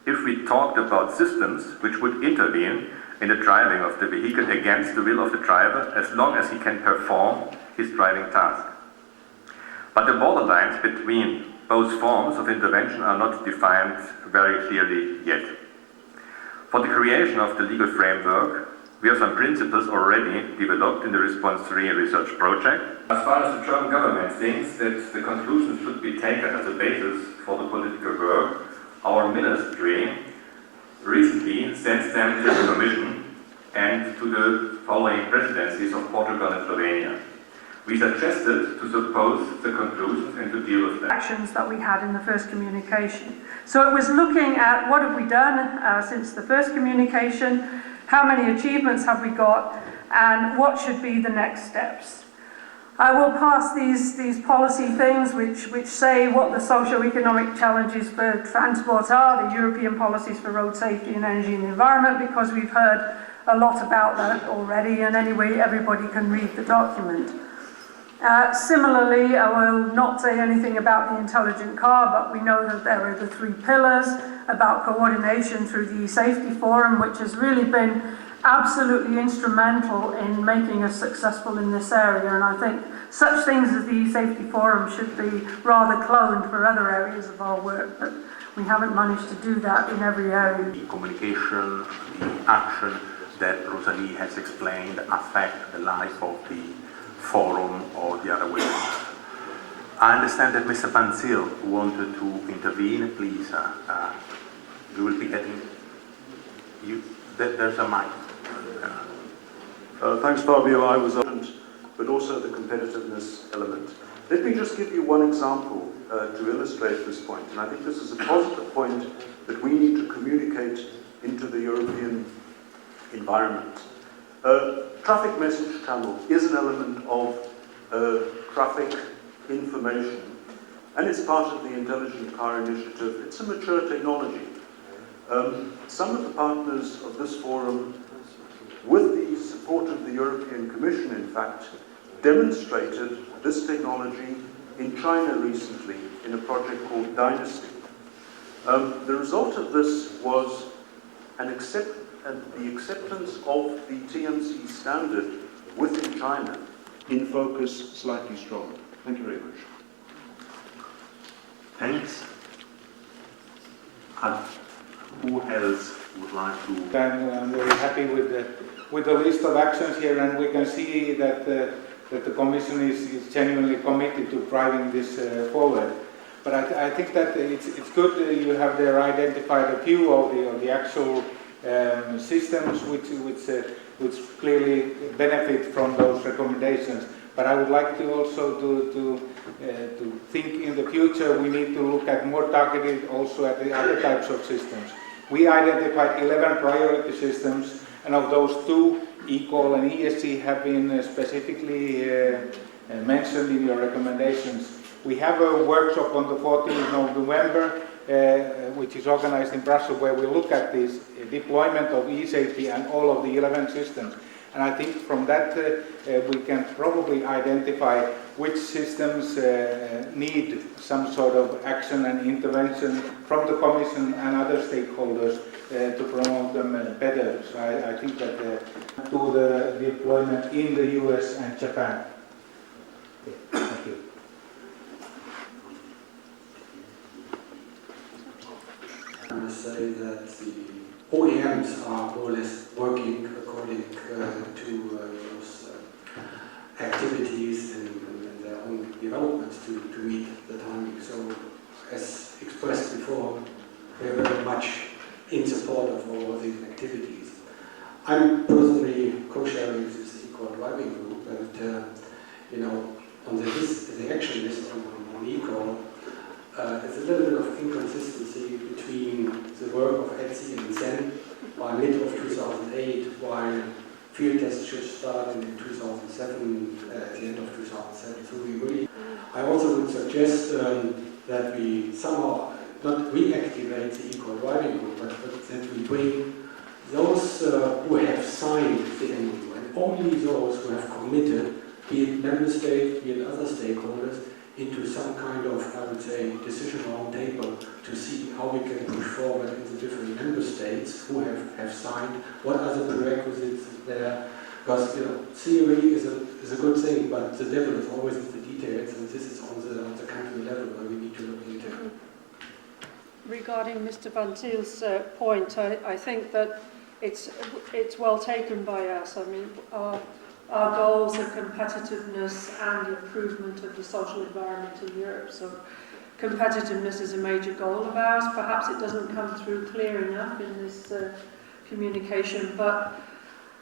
if we talked about systems which would intervene in the driving of the vehicle against the will of the driver as long as he can perform his driving task. But the borderlines between both forms of intervention are not defined very clearly yet. For the creation of the legal framework, we have some principles already developed in the Response 3 research project. As far as the German government thinks that the conclusions should be taken as a basis for the political work, our Ministry recently sent them to the Commission and to the following presidencies of Portugal and Slovenia. We suggested to suppose the conclusions and to deal with them. Actions that we had in the first communication. So it was looking at what have we done since the first communication, how many achievements have we got, and what should be the next steps. I will pass these policy things which say what the socio-economic challenges for transport are, the European policies for road safety and energy and the environment, because we've heard a lot about that already, and anyway everybody can read the document. Similarly, I will not say anything about the intelligent car, but we know that there are the 3 pillars about coordination through the eSafety Forum, which has really been absolutely instrumental in making us successful in this area, and I think such things as the eSafety Forum should be rather cloned for other areas of our work, but we haven't managed to do that in every area. The communication, the action that Rosalie has explained affect the life of the forum or the other way around. I understand that Mr. Panzil wanted to intervene. Please, you will be getting there's a mic. Thanks, Fabio. I was on, but also the competitiveness element. Let me just give you one example to illustrate this point, and I think this is a positive point that we need to communicate into the European environment. Traffic message channel is an element of traffic information, and it's part of the Intelligent Car Initiative. It's a mature technology. Some of the partners of this forum, with the support of the European Commission, in fact, demonstrated this technology in China recently in a project called Dynasty. The result of this was the acceptance of the TMC standard within China in focus slightly stronger. Thank you very much. Thanks. Who else would like to? I'm very happy with the list of actions here, and we can see that the Commission is genuinely committed to driving this forward. But I think that it's good that you have there identified a few of the actual systems which clearly benefit from those recommendations. But I would like to also to think in the future we need to look at more targeted also at the other types of systems. We identified 11 priority systems, and of those 2, eCall and ESG, have been specifically mentioned in your recommendations. We have a workshop on the 14th of November which is organized in Brussels, where we look at this deployment of eSafety and all of the 11 systems. And I think from that we can probably identify which systems need some sort of action and intervention from the Commission and other stakeholders to promote them better. So I think that to the deployment in the US and Japan. Okay, thank you. I must say that the OEMs are more or less working according to those activities and their own developments to meet the timing. So, as expressed before, they are very much in support of all these activities. I'm personally co-chairing this eCall driving group, and you know, on the action list on eCall, there's a little bit of inconsistency between the work of ETSI and CEN by mid of 2008, while field tests should start in 2007, at the end of 2007. So we really, I also would suggest that we somehow not reactivate the eCall driving group, but that we bring those who have signed the MOU, and only those who have committed, be it member states, be it other stakeholders, into some kind of, I would say, decision round table to see how we can push forward in the different member states who have signed, what are the prerequisites there. Because, you know, theory is a good thing, but the devil is always in the details, and this is on the country level where we need to look into. Regarding Mr. Van Tiel's point, I think that it's well taken by us. I mean, our goals are competitiveness and improvement of the social environment in Europe. So competitiveness is a major goal of ours. Perhaps it doesn't come through clear enough in this communication, but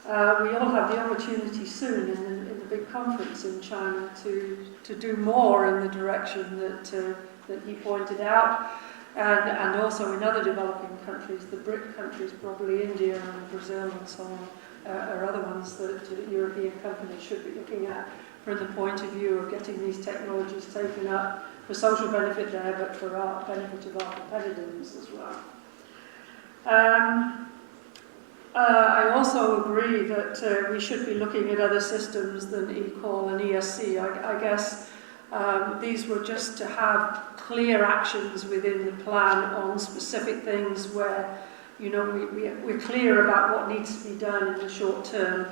we all have the opportunity soon in the big conference in China to do more in the direction that he pointed out, and also in other developing countries, the BRIC countries, probably India and Brazil and so on. Are other ones that European companies should be looking at from the point of view of getting these technologies taken up for social benefit there, but for our benefit of our competitiveness as well. I also agree that we should be looking at other systems than eCall and ESC. I guess these were just to have clear actions within the plan on specific things where, you know, we're clear about what needs to be done in the short term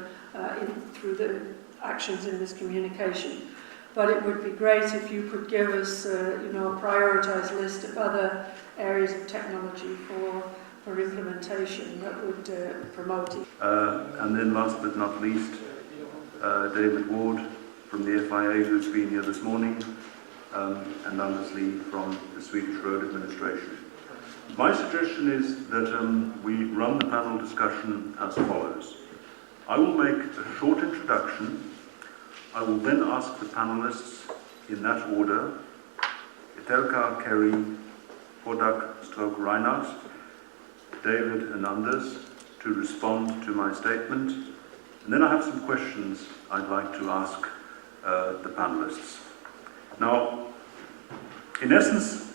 through the actions in this communication. But it would be great if you could give us, you know, a prioritised list of other areas of technology for implementation that would promote it. And then last but not least, David Ward from the FIA, who's been here this morning, and Anders Lee from the Swedish Road Administration. My suggestion is that we run the panel discussion as follows. I will make a short introduction. I will then ask the panelists in that order, Etelka, Kerry, Hodak, Reinhardt, David and Anders, to respond to my statement. And then I have some questions I'd like to ask the panelists. Now, in essence,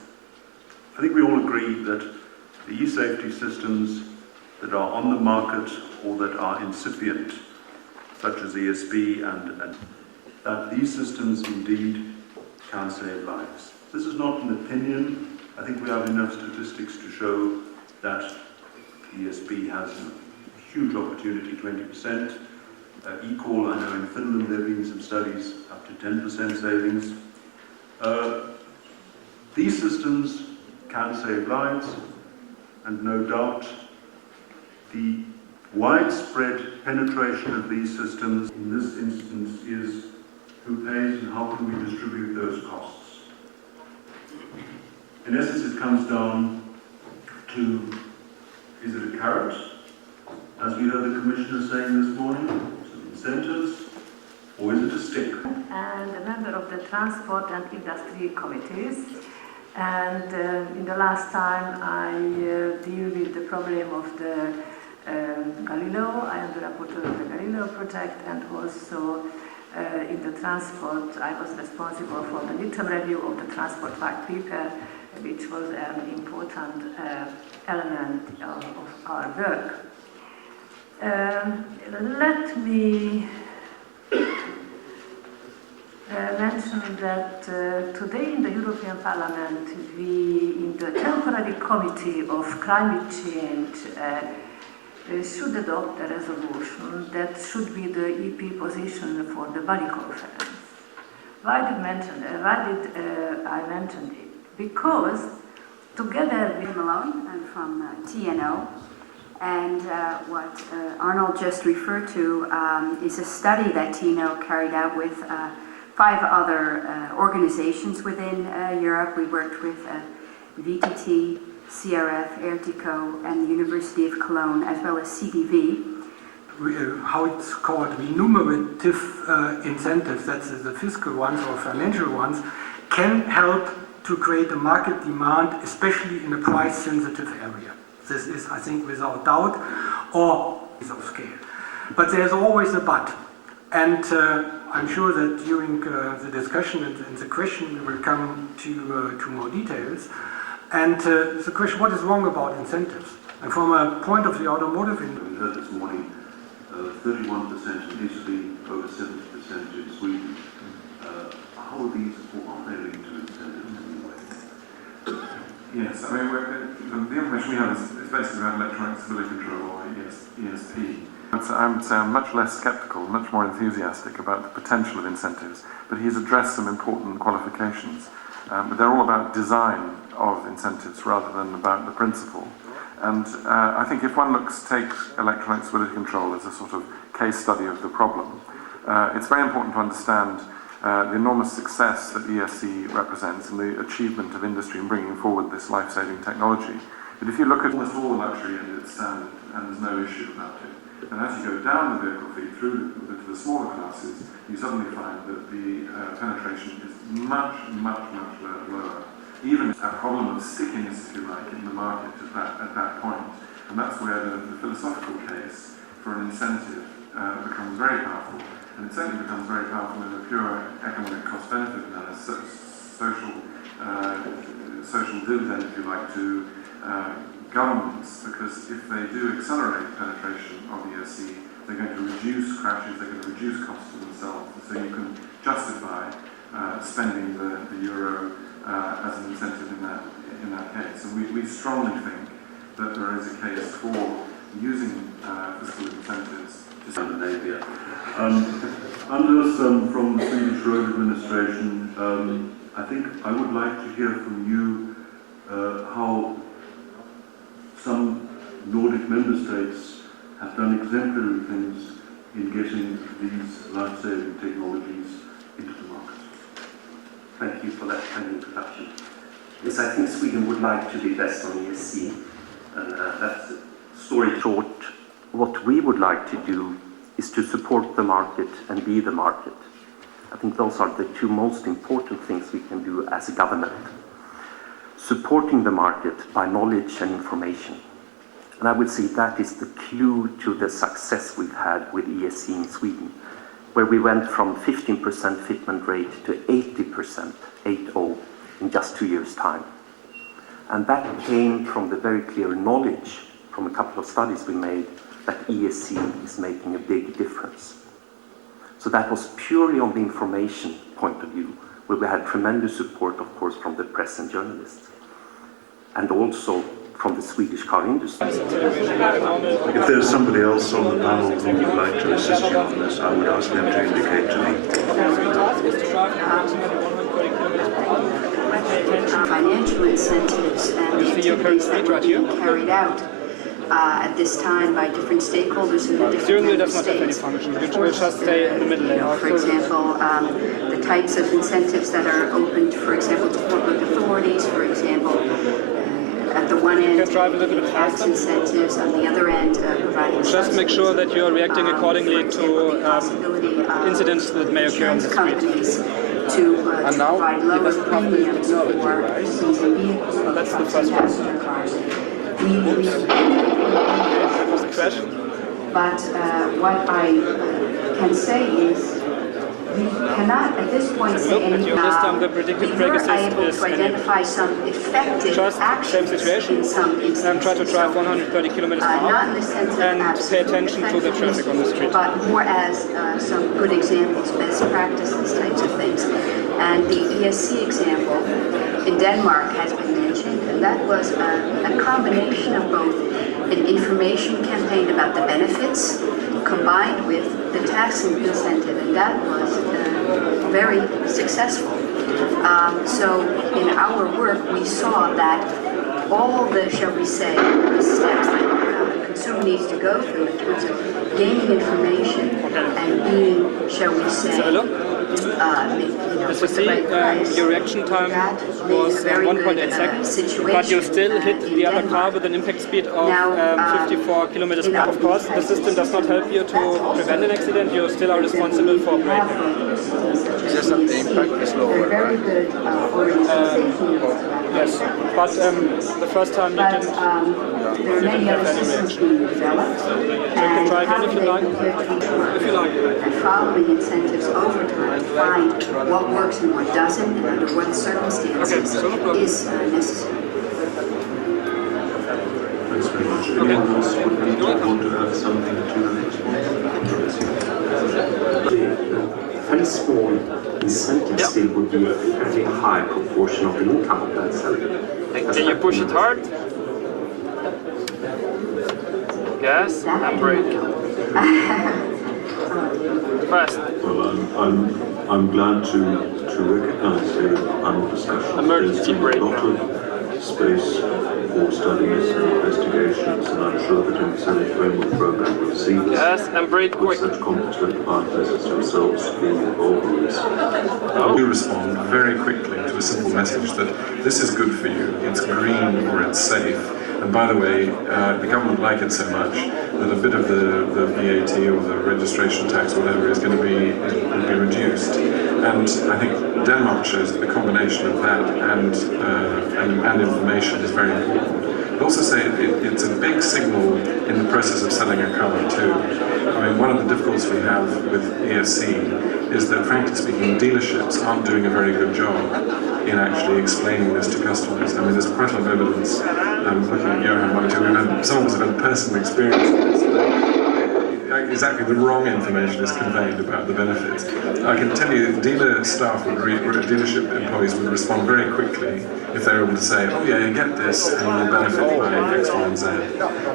I think we all agree that the eSafety systems that are on the market or that are incipient, such as ESB, and that these systems indeed can save lives. This is not an opinion. I think we have enough statistics to show that ESB has a huge opportunity, 20%. eCall, I know in Finland there have been some studies up to 10% savings. These systems can save lives, and no doubt the widespread penetration of these systems in this instance is who pays and how can we distribute those costs. In essence, it comes down to, is it a carrot, as we heard the Commissioner saying this morning, some incentives, or is it a stick? And a member of the Transport and Industry Committees. And in the last time I deal with the problem of the Galileo. I am the rapporteur of the Galileo project, and also in the transport I was responsible for the midterm review of the transport white paper which was an important element of our work. Let me mention that today in the European Parliament, we, in the temporary committee of climate change, should adopt a resolution that should be the EP position for the Bali conference. Why did I mention it? Because together with Malone, I'm from TNO, and what Arnold just referred to is a study that TNO carried out with 5 other organizations within Europe. We worked with VTT, CRF, Ertico, and the University of Cologne, as well as CBV. How it's called, remunerative incentives, that's the fiscal ones or financial ones, can help to create a market demand, especially in a price-sensitive area. This is, I think, without doubt, or is of scale. But there's always a but. And I'm sure that during the discussion and the question we will come to more details. And the question, what is wrong about incentives? And from a point of the automotive industry. We heard this morning, 31% in Italy, over 70% in Sweden. How are these, or are they linked to incentives in any way? Yes, I mean, the information we have is basically around electronic stability control, or ESP. I'm much less sceptical, much more enthusiastic about the potential of incentives, but he's addressed some important qualifications. But they're all about design of incentives rather than about the principle. And I think if one takes electronic stability control as a sort of case study of the problem, it's very important to understand the enormous success that ESC represents and the achievement of industry in bringing forward this life-saving technology. But if you look at almost all the luxury end, it's standard and there's no issue about it. And as you go down the vehicle fleet through to the smaller classes, you suddenly find that the penetration is much, much, much lower. Even a problem of stickiness, if you like, in the market at that point. And that's where the philosophical case for an incentive becomes very powerful. And it certainly becomes very powerful in a pure economic cost-benefit analysis, social dividend, if you like, to governments, because if they do accelerate penetration of ESC, they're going to reduce crashes, they're going to reduce costs to themselves, and so you can justify spending the euro as an incentive in that case. And we strongly think that there is a case for using fiscal incentives to Scandinavia. Anders from the Swedish Road Administration, I think I would like to hear from you how some Nordic member states have done exemplary things in getting these life-saving technologies into the market. Thank you for that kind introduction. Yes, I think Sweden would like to be best on ESC, and that's the story short. What we would like to do is to support the market and be the market. I think those are the 2 most important things we can do as a government. Supporting the market by knowledge and information. And I would say that is the clue to the success we've had with ESC in Sweden, where we went from 15% fitment rate to 80%, 80, in just 2 years' time. And that came from the very clear knowledge from a couple of studies we made that ESC is making a big difference. So that was purely on the information point of view, where we had tremendous support, of course, from the press and journalists, and also from the Swedish car industry. If there's somebody else on the panel who would like to assist you on this, I would ask them to indicate to me. Financial incentives and the activities that were being carried out at this time by different stakeholders in the different member states. For example, the types of incentives that are open, for example, to public authorities, for example, at the one end, tax incentives, on the other end, providing just make sure that you are reacting accordingly to incidents that may occur on the street. To provide lower premiums for using vehicles. That's the first one. But what I can say is we cannot at this point say anything. We were able to identify some effective actions in some instances. Try to drive 130 kilometers per hour not in the sense of and pay attention to the traffic on the street. But more as some good examples, best practices types of things. And the ESC example in Denmark has been mentioned, and that was a combination of both an information campaign about the benefits combined with the tax incentive, and that was very successful. So in our work, we saw that all the, shall we say, the steps that the consumer needs to go through in terms of gaining information and being, shall we say, as you see, your reaction time was 1.8 seconds, but you still hit the other car with an impact speed of 54 kilometers per hour. Of course, the system does not help you to prevent an accident. You still are responsible for braking. Just the impact is lower, right? Yes, but the first time you didn't have any reaction. So you can try again if you like. And following incentives over time to find what works and what doesn't, and under what circumstances is necessary. Thanks very much. Anyone else would want to add something to the next one? Very small incentive still would be a fairly high proportion of the income of that seller. Can you push it hard? Gas and brake. Fast. Well, I'm glad to recognise here in the panel discussion emergency brake. There's a lot of space for studies and investigations, and I'm sure that in the Senate Framework Programme we'll see this with such competent partners as yourselves being involved in this. We respond very quickly to a simple message that this is good for you, it's green or it's safe. And by the way, the government like it so much that a bit of the VAT or the registration tax or whatever is going to be reduced. And I think Denmark shows that the combination of that and information is very important. I'd also say it's a big signal in the process of selling a car too. I mean, one of the difficulties we have with ESC is that, frankly speaking, dealerships aren't doing a very good job in actually explaining this to customers. I mean, there's quite a lot of evidence. Looking at Johan, some of us have had personal experience with this. Exactly the wrong information is conveyed about the benefits. I can tell you that dealer staff dealership employees would respond very quickly if they were able to say, oh yeah, you get this and you'll benefit by X, Y, and Z.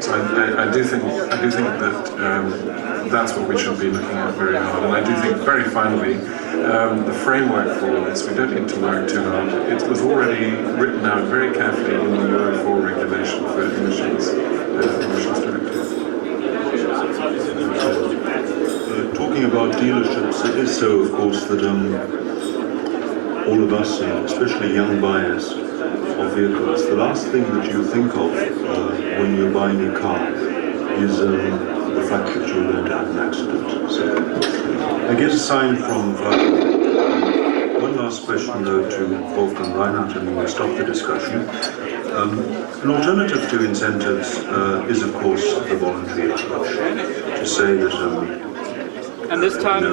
So I do think that that's what we should be looking at very hard. And I do think, very finally, the framework for all this, we don't need to work too hard. It was already written out very carefully in the Euro 4 regulation for emissions directive. Talking about dealerships, it is so, of course, that all of us, especially young buyers of vehicles, the last thing that you think of when you're buying a car is the fact that you're going to have an accident. So I get a sign from one last question, though, to Wolfgang Reinhardt, and we'll stop the discussion. An alternative to incentives is, of course, the voluntary approach. To say that and this time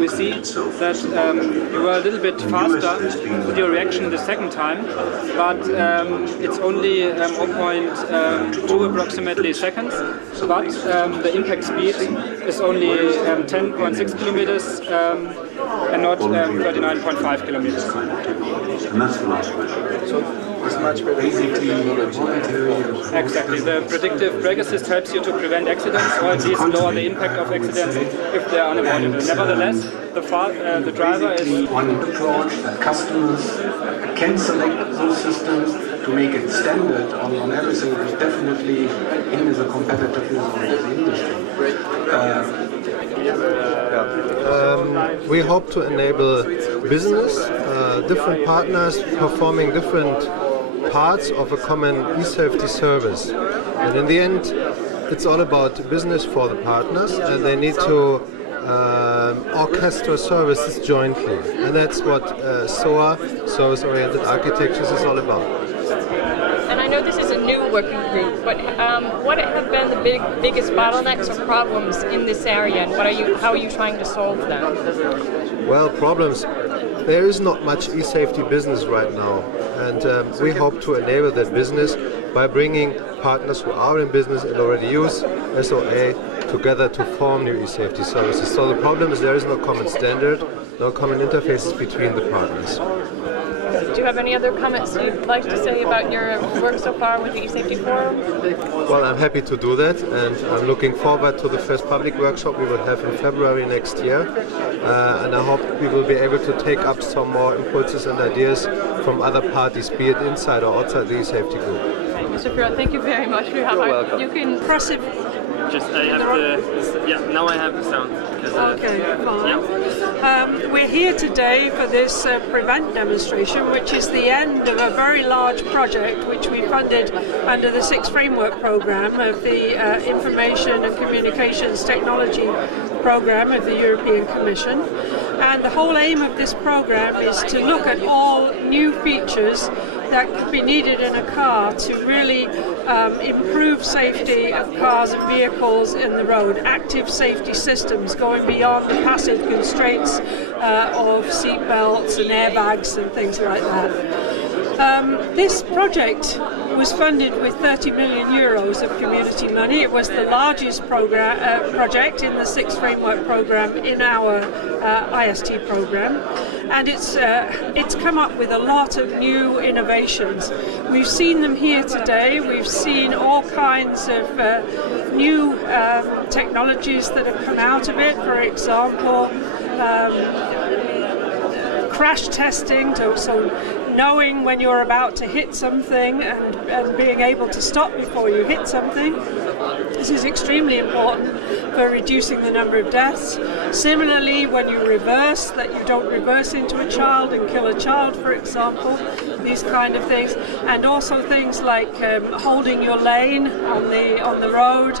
we see that you were a little bit faster with your reaction the second time, but it's only 0.2 approximately seconds, but the impact speed is only 10.6 kilometers and not 39.5 kilometers. And that's the last question. So it's much better. Basically, voluntary. Exactly. The predictive brake assist helps you to prevent accidents, or at least lower the impact of accidents if they are unavoidable. Nevertheless, the driver is one approach that customers can select those systems to make it standard on everything, which definitely hinders the competitiveness of the industry. We hope to enable business, different partners performing different parts of a common eSafety service. And in the end, it's all about business for the partners, and they need to orchestra services jointly. And that's what SOA, Service-Oriented Architectures, is all about. And I know know this is a new working group, but what have been the biggest bottlenecks or problems in this area, and how are you trying to solve them? Well, problems. There is not much e-safety business right now, and we hope to enable that business by bringing partners who are in business and already use SOA together to form new e-safety services. So the problem is there is no common standard, no common interfaces between the partners. Do you have any other comments you'd like to say about your work so far with the eSafety Forum? Well, I'm happy to do that, and I'm looking forward to the first public workshop we will have in February next year. And I hope we will be able to take up some more impulses and ideas from other parties, be it inside or outside the eSafety group. Mr. Fura, thank you very much for your help. You're welcome. You can impressive. Just I have the yeah. Now I have the sound. Okay, fine. Yeah. We're here today for this PReVENT demonstration, which is the end of a very large project which we funded under the 6th Framework Programme of the Information and Communications Technology Programme of the European Commission. And the whole aim of this programme is to look at all new features that could be needed in a car to really improve safety of cars and vehicles in the road. Active safety systems going beyond the passive constraints of seat belts and airbags and things like that. This project was funded with 30 million euros of community money. It was the largest project in the 6th Framework Programme in our IST programme, and it's come up with a lot of new innovations. We've seen them here today. We've seen all kinds of new technologies that have come out of it. For example, crash testing, so knowing when you're about to hit something and being able to stop before you hit something. This is extremely important for reducing the number of deaths. Similarly, when you reverse, that you don't reverse into a child and kill a child, for example, these kind of things. And also things like holding your lane on the road,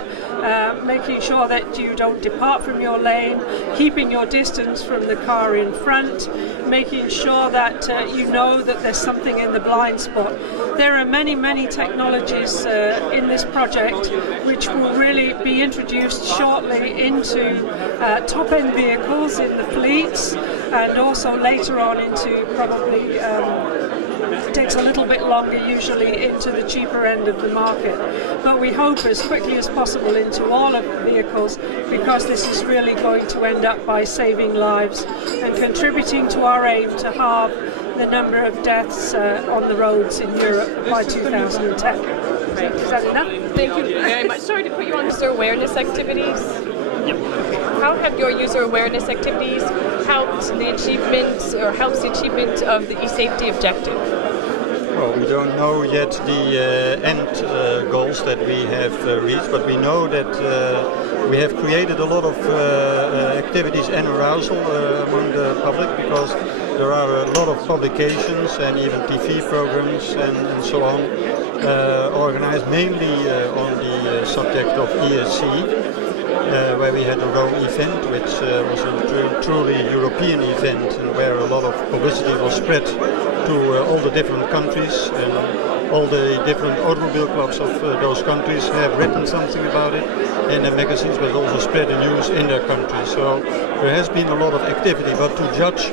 making sure that you don't depart from your lane, keeping your distance from the car in front, making sure that you know that there's something in the blind spot. There are many, many technologies in this project which will really be introduced shortly into top-end vehicles in the fleets, and also later on into probably it takes a little bit longer usually into the cheaper end of the market. But we hope as quickly as possible into all of the vehicles, because this is really going to end up by saving lives and contributing to our aim to halve the number of deaths on the roads in Europe by 2010. Great. Is that enough? Thank you very much. Sorry to put you on user awareness activities. Yep. How have your user awareness activities helps the achievement of the eSafety objective? Well, we don't know yet the end goals that we have reached, but we know that we have created a lot of activities and arousal among the public, because there are a lot of publications and even TV programs and so on organized mainly on the subject of ESC. Where we had a Rome event, which was a truly European event, and where a lot of publicity was spread to all the different countries, and all the different automobile clubs of those countries have written something about it in their magazines, but also spread the news in their country. So there has been a lot of activity, but to judge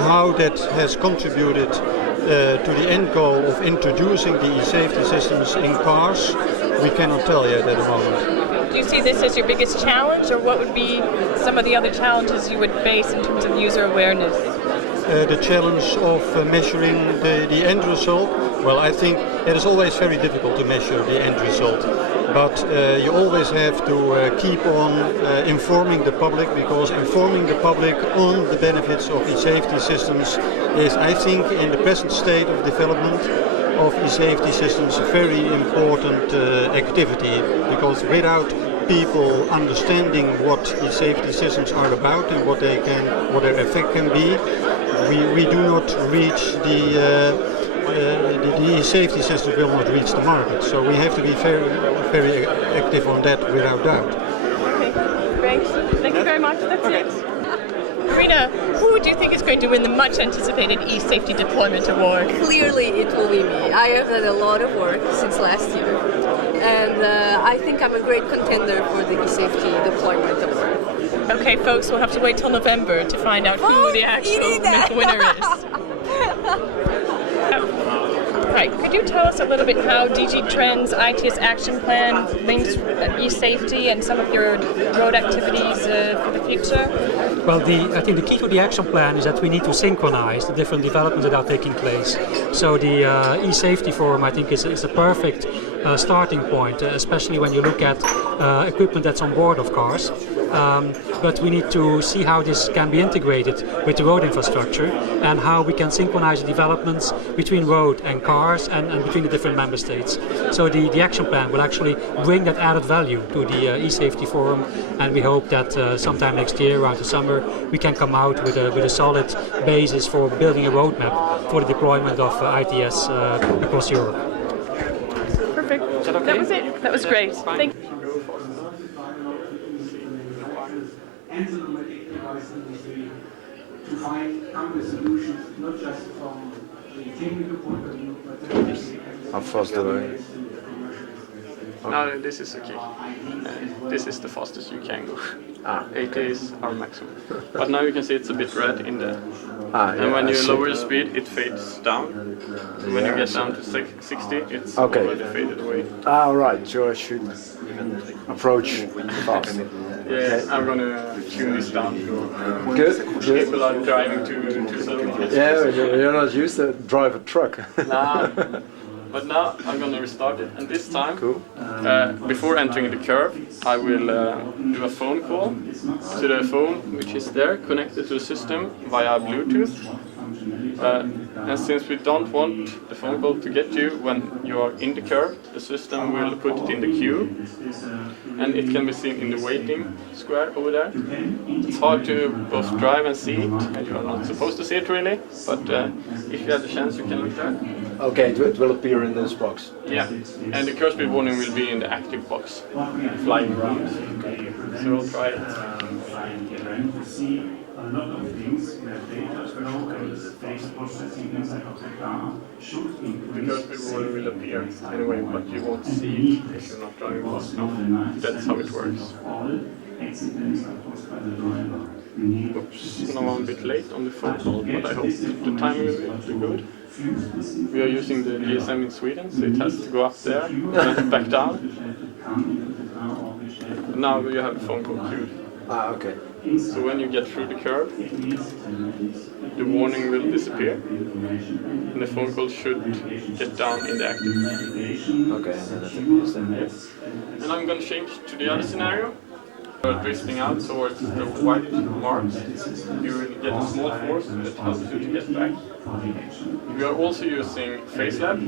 how that has contributed to the end goal of introducing the e-safety systems in cars, we cannot tell yet at the moment. Do you see this as your biggest challenge, or what would be some of the other challenges you would face in terms of user awareness? The challenge of measuring the end result, well, I think it is always very difficult to measure the end result, but you always have to keep on informing the public, because informing the public on the benefits of e-safety systems is, I think, in the present state of development of e-safety systems, a very important activity, because without people understanding what e-safety systems are about and what their effect can be, we do not reach the e-safety systems will not reach the market. So we have to be very, very active on that, without doubt. Okay, great. Thank you very much. That's it. Karina, who do you think is going to win the much anticipated eSafety Deployment Award? Clearly it will be me. I have done a lot of work since last year, and I think I'm a great contender for the eSafety Deployment Award. Okay, folks, we'll have to wait till November to find out who the actual winner is. Right, could you tell us a little bit how DG Trend's ITS action plan links eSafety and some of your road activities for the future? Well, I think the key to the action plan is that we need to synchronize the different developments that are taking place. So the eSafety Forum, I think, is a perfect starting point, especially when you look at equipment that's on board of cars. But we need to see how this can be integrated with the road infrastructure and how we can synchronize the developments between road and cars and between the different member states. So the action plan will actually bring that added value to the eSafety Forum, and we hope that sometime next year, around the summer, we can come out with a solid basis for building a roadmap for the deployment of ITS across Europe. Perfect. That was it. That was great. Thank you. And the pneumatic device industry to come with solutions, not just from the technical point of view, but How fast do I? No, this is okay. This is the fastest you can go. 80 is our maximum. But now you can see it's a bit red in there. And when you lower the speed, it fades down. And when you get down to 60, it's already faded away. Right, so I should approach fast. Yeah, I'm gonna tune this down. Good. People are driving too slowly. Yeah, you're not used to drive a truck. Nah. But now I'm going to restart it, and this time, before entering the curve, I will do a phone call to the phone which is there, connected to the system via Bluetooth. And since we don't want the phone call to get you when you are in the curve, the system will put it in the queue, and it can be seen in the waiting square over there. It's hard to both drive and see it, and you are not supposed to see it really, but if you have the chance you can look there. Okay, it will appear in this box. Yeah, and the curve speed warning will be in the active box, flying around. So we'll try it. A lot of things where data flow and data processing inside of the car should increase. The curve speed warning will appear anyway, but you won't see it if you're not driving fast enough. That's how it works. Oops, now I'm a bit late on the phone call, but I hope the timing will be good. We are using the GSM in Sweden, so it has to go up there and back down. Now you have the phone call queued. Okay. So when you get through the curve, the warning will disappear, and the phone call should get down in the active. Okay, and then it appears then. Yes. And I'm going to change to the other scenario. You're drifting out towards the white marks. You will get a small force that helps you to get back. We are also using FaceLab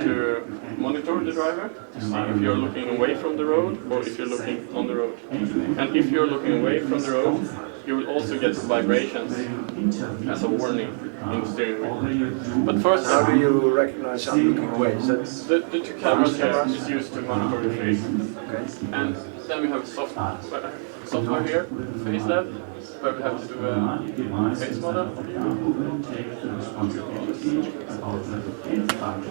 to monitor the driver to see if you're looking away from the road or if you're looking on the road. And if you're looking away from the road, you will also get vibrations as a warning in the steering wheel. But first, how do you recognize I'm looking away? Is that the two cameras here is used to monitor the face. Okay. And then we have software here, FaceLab, where we have to do a face model of you.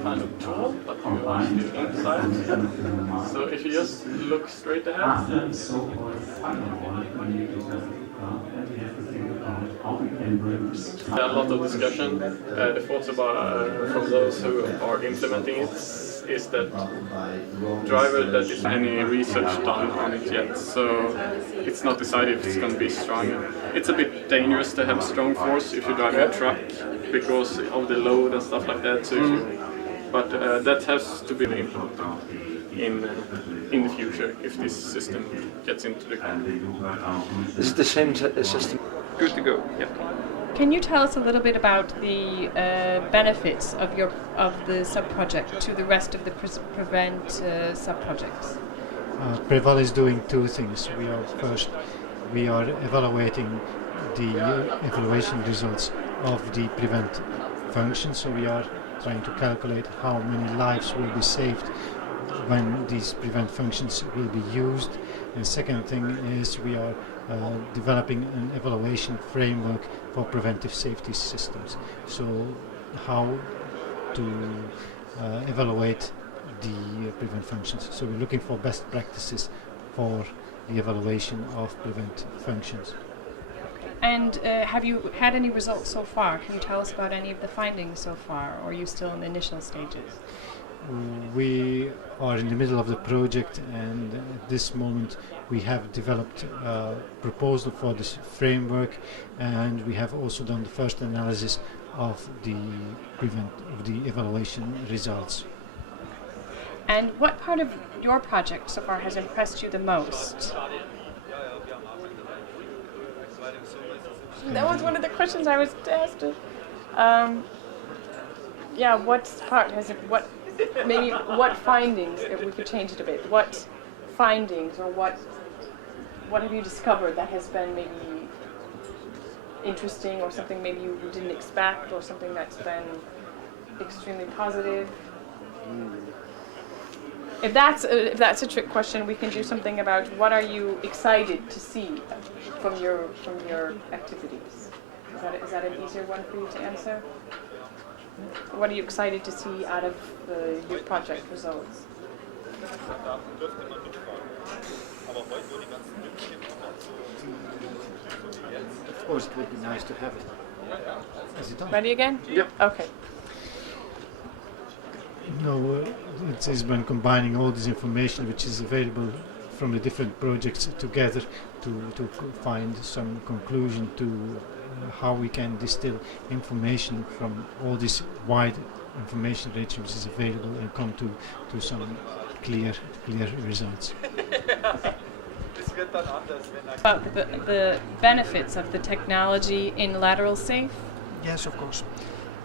Kind of tool, but you are still inside. So if you just look straight ahead. A lot of discussion. The thoughts about from those who are implementing it is that driver that is any research done on it yet, so it's not decided if it's going to be stronger. It's a bit dangerous to have strong force if you're driving a truck because of the load and stuff like that. So but that has to be implemented in the future if this system gets into the car. Is it the same system? Good to go. Yeah. Can you tell us a little bit about the benefits of the sub-project to the rest of the PReVENT sub-projects? PREVENT is doing two things. We are evaluating the evaluation results of the PREVENT function, so we are trying to calculate how many lives will be saved when these PREVENT functions will be used. And the second thing is we are developing an evaluation framework for preventive safety systems. So how to evaluate the PReVENT functions. So we're looking for best practices for the evaluation of PReVENT functions. And have you had any results so far? Can you tell us about any of the findings so far, or are you still in the initial stages? We are in the middle of the project, and at this moment we have developed a proposal for this framework, and we have also done the first analysis of the evaluation results. And what part of your project so far has impressed you the most? That was one of the questions I was asked. Yeah, what part has it? What findings? If we could change it a bit, what findings or what have you discovered that has been maybe interesting, or something maybe you didn't expect, or something that's been extremely positive? If that's a trick question, we can do something about what are you excited to see from your activities. Is that an easier one for you to answer? What are you excited to see out of your project results? Of course, it would be nice to have it. Is it on? Ready again? Yep. Okay. No, it has been combining all this information which is available from the different projects together to find some conclusion to how we can distill information from all this wide information range which is available and come to some clear results. About the benefits of the technology in lateral safe? Yes, of course.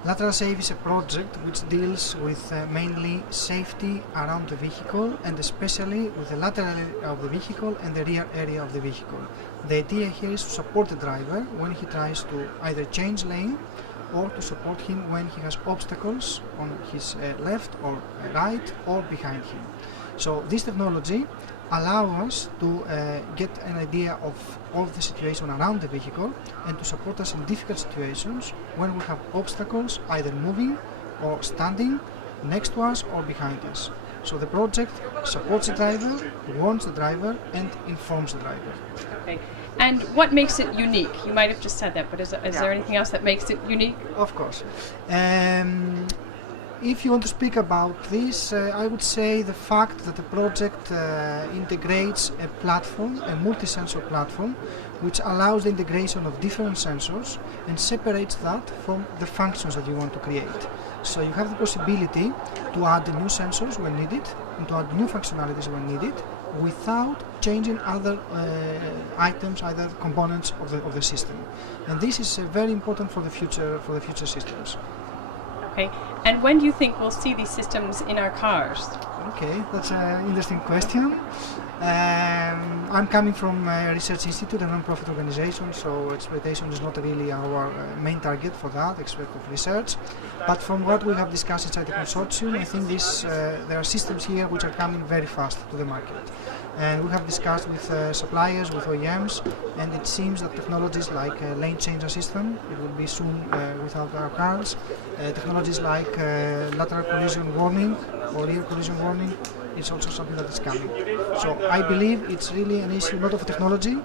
Lateral safe is a project which deals with mainly safety around the vehicle, and especially with the lateral area of the vehicle and the rear area of the vehicle. The idea here is to support the driver when he tries to either change lane, or to support him when he has obstacles on his left or right or behind him. So this technology allows us to get an idea of all the situation around the vehicle and to support us in difficult situations when we have obstacles either moving or standing next to us or behind us. So the project supports the driver, warns the driver, and informs the driver. Okay. And what makes it unique? You might have just said that, but is there anything else that makes it unique? Of course. If you want to speak about this, I would say the fact that the project integrates a platform, a multi-sensor platform, which allows the integration of different sensors and separates that from the functions that you want to create. So you have the possibility to add new sensors when needed and to add new functionalities when needed without changing other items, other components of the system. And this is very important for the future systems. Okay. And when do you think we'll see these systems in our cars? Okay, that's an interesting question. I'm coming from a research institute, a non-profit organization, so exploitation is not really our main target for that, except of research. But from what we have discussed inside the consortium, I think there are systems here which are coming very fast to the market. And we have discussed with suppliers, with OEMs, and it seems that technologies like lane change assistant, it will be soon without our cars, technologies like lateral collision warning or rear collision warning, it's also something that is coming. So I believe it's really an issue not of technology,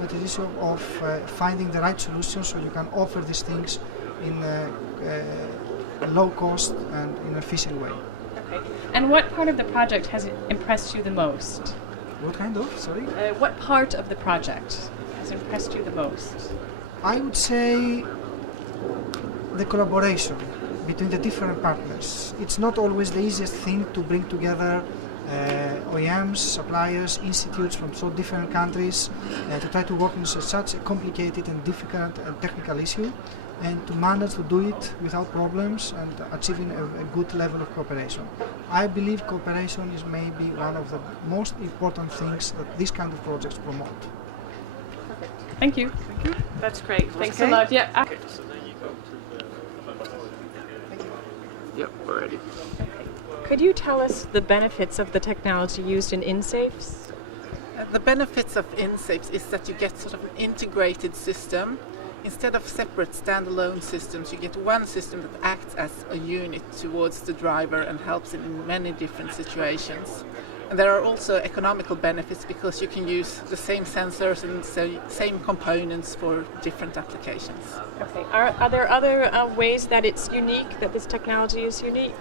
but an issue of finding the right solution so you can offer these things in a low cost and in an efficient way. Okay. And what part of the project has impressed you the most? What kind of? Sorry? What part of the project has impressed you the most? I would say the collaboration between the different partners. It's not always the easiest thing to bring together OEMs, suppliers, institutes from so different countries to try to work on such a complicated and difficult and technical issue, and to manage to do it without problems and achieving a good level of cooperation. I believe cooperation is maybe one of the most important things that these kind of projects promote. Perfect. Thank you. Thank you. That's great. Thanks a lot. Yeah. Okay. Yep, we're ready. Okay. Could you tell us the benefits of the technology used in InSafes? The benefits of eSafety is that you get sort of an integrated system. Instead of separate standalone systems, you get one system that acts as a unit towards the driver and helps in many different situations. And there are also economical benefits because you can use the same sensors and same components for different applications. Okay. Are there other ways that it's unique, that this technology is unique?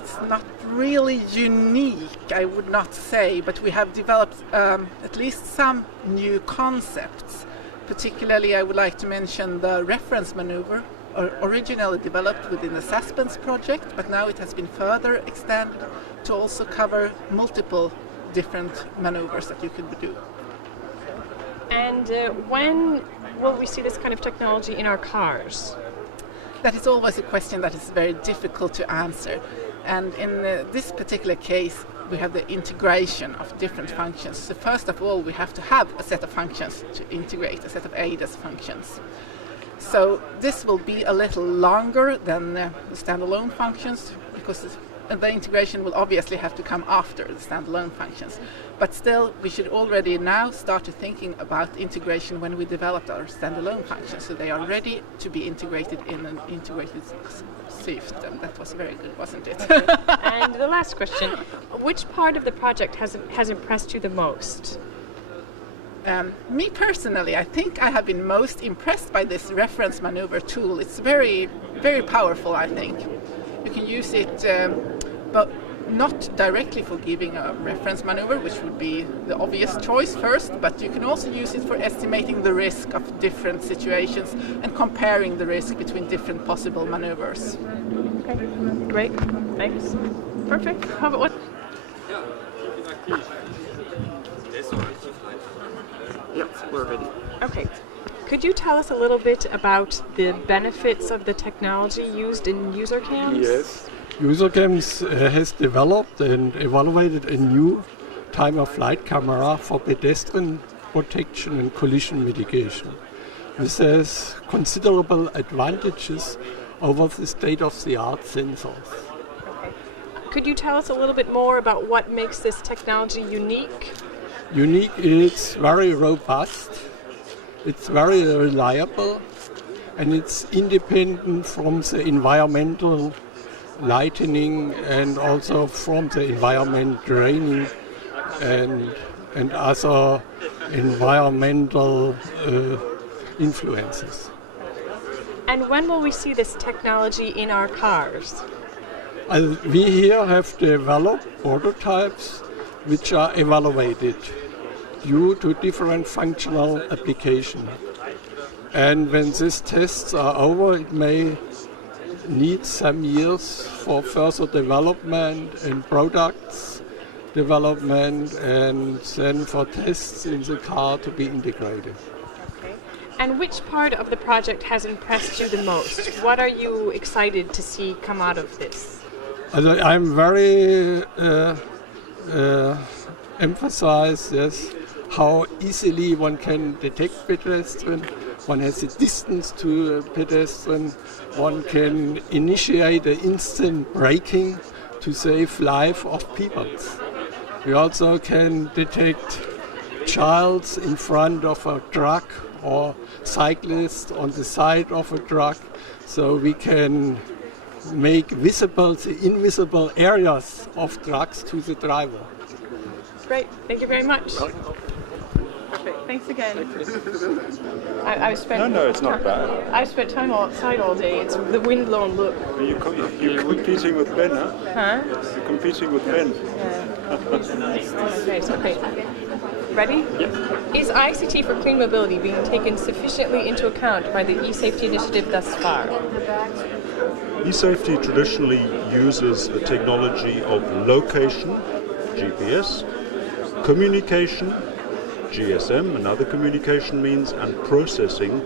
It's not really unique, I would not say, but we have developed at least some new concepts. Particularly, I would like to mention the reference maneuver, originally developed within the Suspense project, but now it has been further extended to also cover multiple different maneuvers that you could do. And when will we see this kind of technology in our cars? That is always a question that is very difficult to answer. And in this particular case, we have the integration of different functions. So first of all, we have to have a set of functions to integrate, a set of ADAS functions. So this will be a little longer than the standalone functions because the integration will obviously have to come after the standalone functions. But still, we should already now start to thinking about integration when we developed our standalone functions, so they are ready to be integrated in an integrated system. That was very good, wasn't it? Okay. And the last question, which part of the project has impressed you the most? Me personally, I think I have been most impressed by this reference maneuver tool. It's very, very powerful, I think. You can use it, but not directly for giving a reference maneuver, which would be the obvious choice first, but you can also use it for estimating the risk of different situations and comparing the risk between different possible maneuvers. Okay, great, thanks. Perfect. How about what? Yep, we're ready. Okay. Could you tell us a little bit about the benefits of the technology used in EUCAR? Yes. EUCAR has developed and evaluated a new time-of-flight camera for pedestrian protection and collision mitigation. This has considerable advantages over the state-of-the-art sensors. Okay. Could you tell us a little bit more about what makes this technology unique? Unique, it's very robust, it's very reliable, and it's independent from the environmental lightning and also from the environment draining and other environmental influences. And when will we see this technology in our cars? We here have developed prototypes which are evaluated due to different functional applications. And when these tests are over, it may need some years for further development and products development and then for tests in the car to be integrated. Okay. And which part of the project has impressed you the most? What are you excited to see come out of this? I'm very emphasize how easily one can detect pedestrian. One has a distance to a pedestrian. One can initiate an instant braking to save life of people. We also can detect childs in front of a truck or cyclists on the side of a truck, so we can make visible the invisible areas of trucks to the driver. Great, thank you very much. Perfect, thanks again. I've spent it's not bad. I've spent time outside all day. It's the windblown look. You're competing with Ben, huh? Huh? You're competing with Ben. Yeah. Okay. Ready? Yep. Is ICT for clean mobility being taken sufficiently into account by the eSafety initiative thus far? eSafety traditionally uses a technology of location, GPS, communication, GSM and other communication means, and processing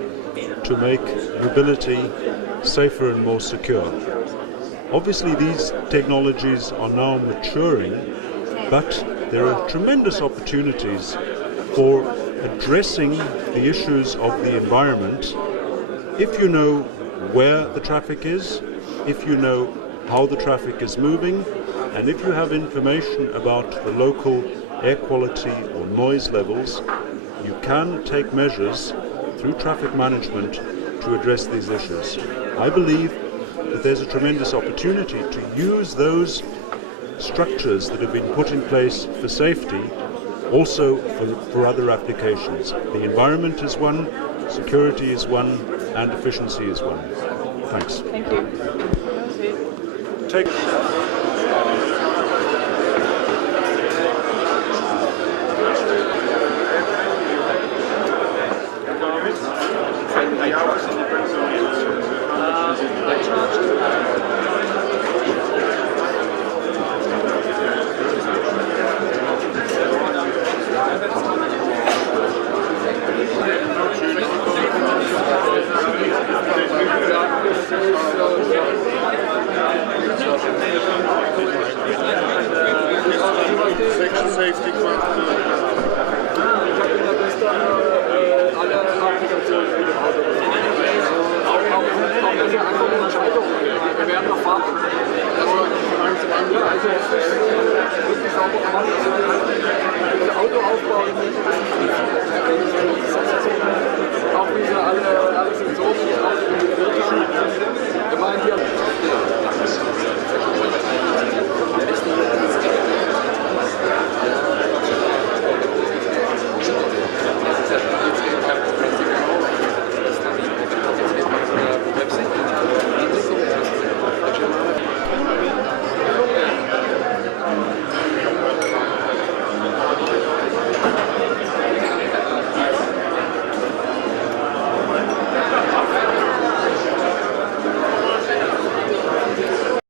to make mobility safer and more secure. Obviously these technologies are now maturing, but there are tremendous opportunities for addressing the issues of the environment if you know where the traffic is, if you know how the traffic is moving, And if you have information about the local air quality or noise levels, you can take measures through traffic management to address these issues. I believe that there's a tremendous opportunity to use those structures that have been put in place for safety also for other applications. The environment is one, security is one, and efficiency is one. Thanks. Thank you. Take Safety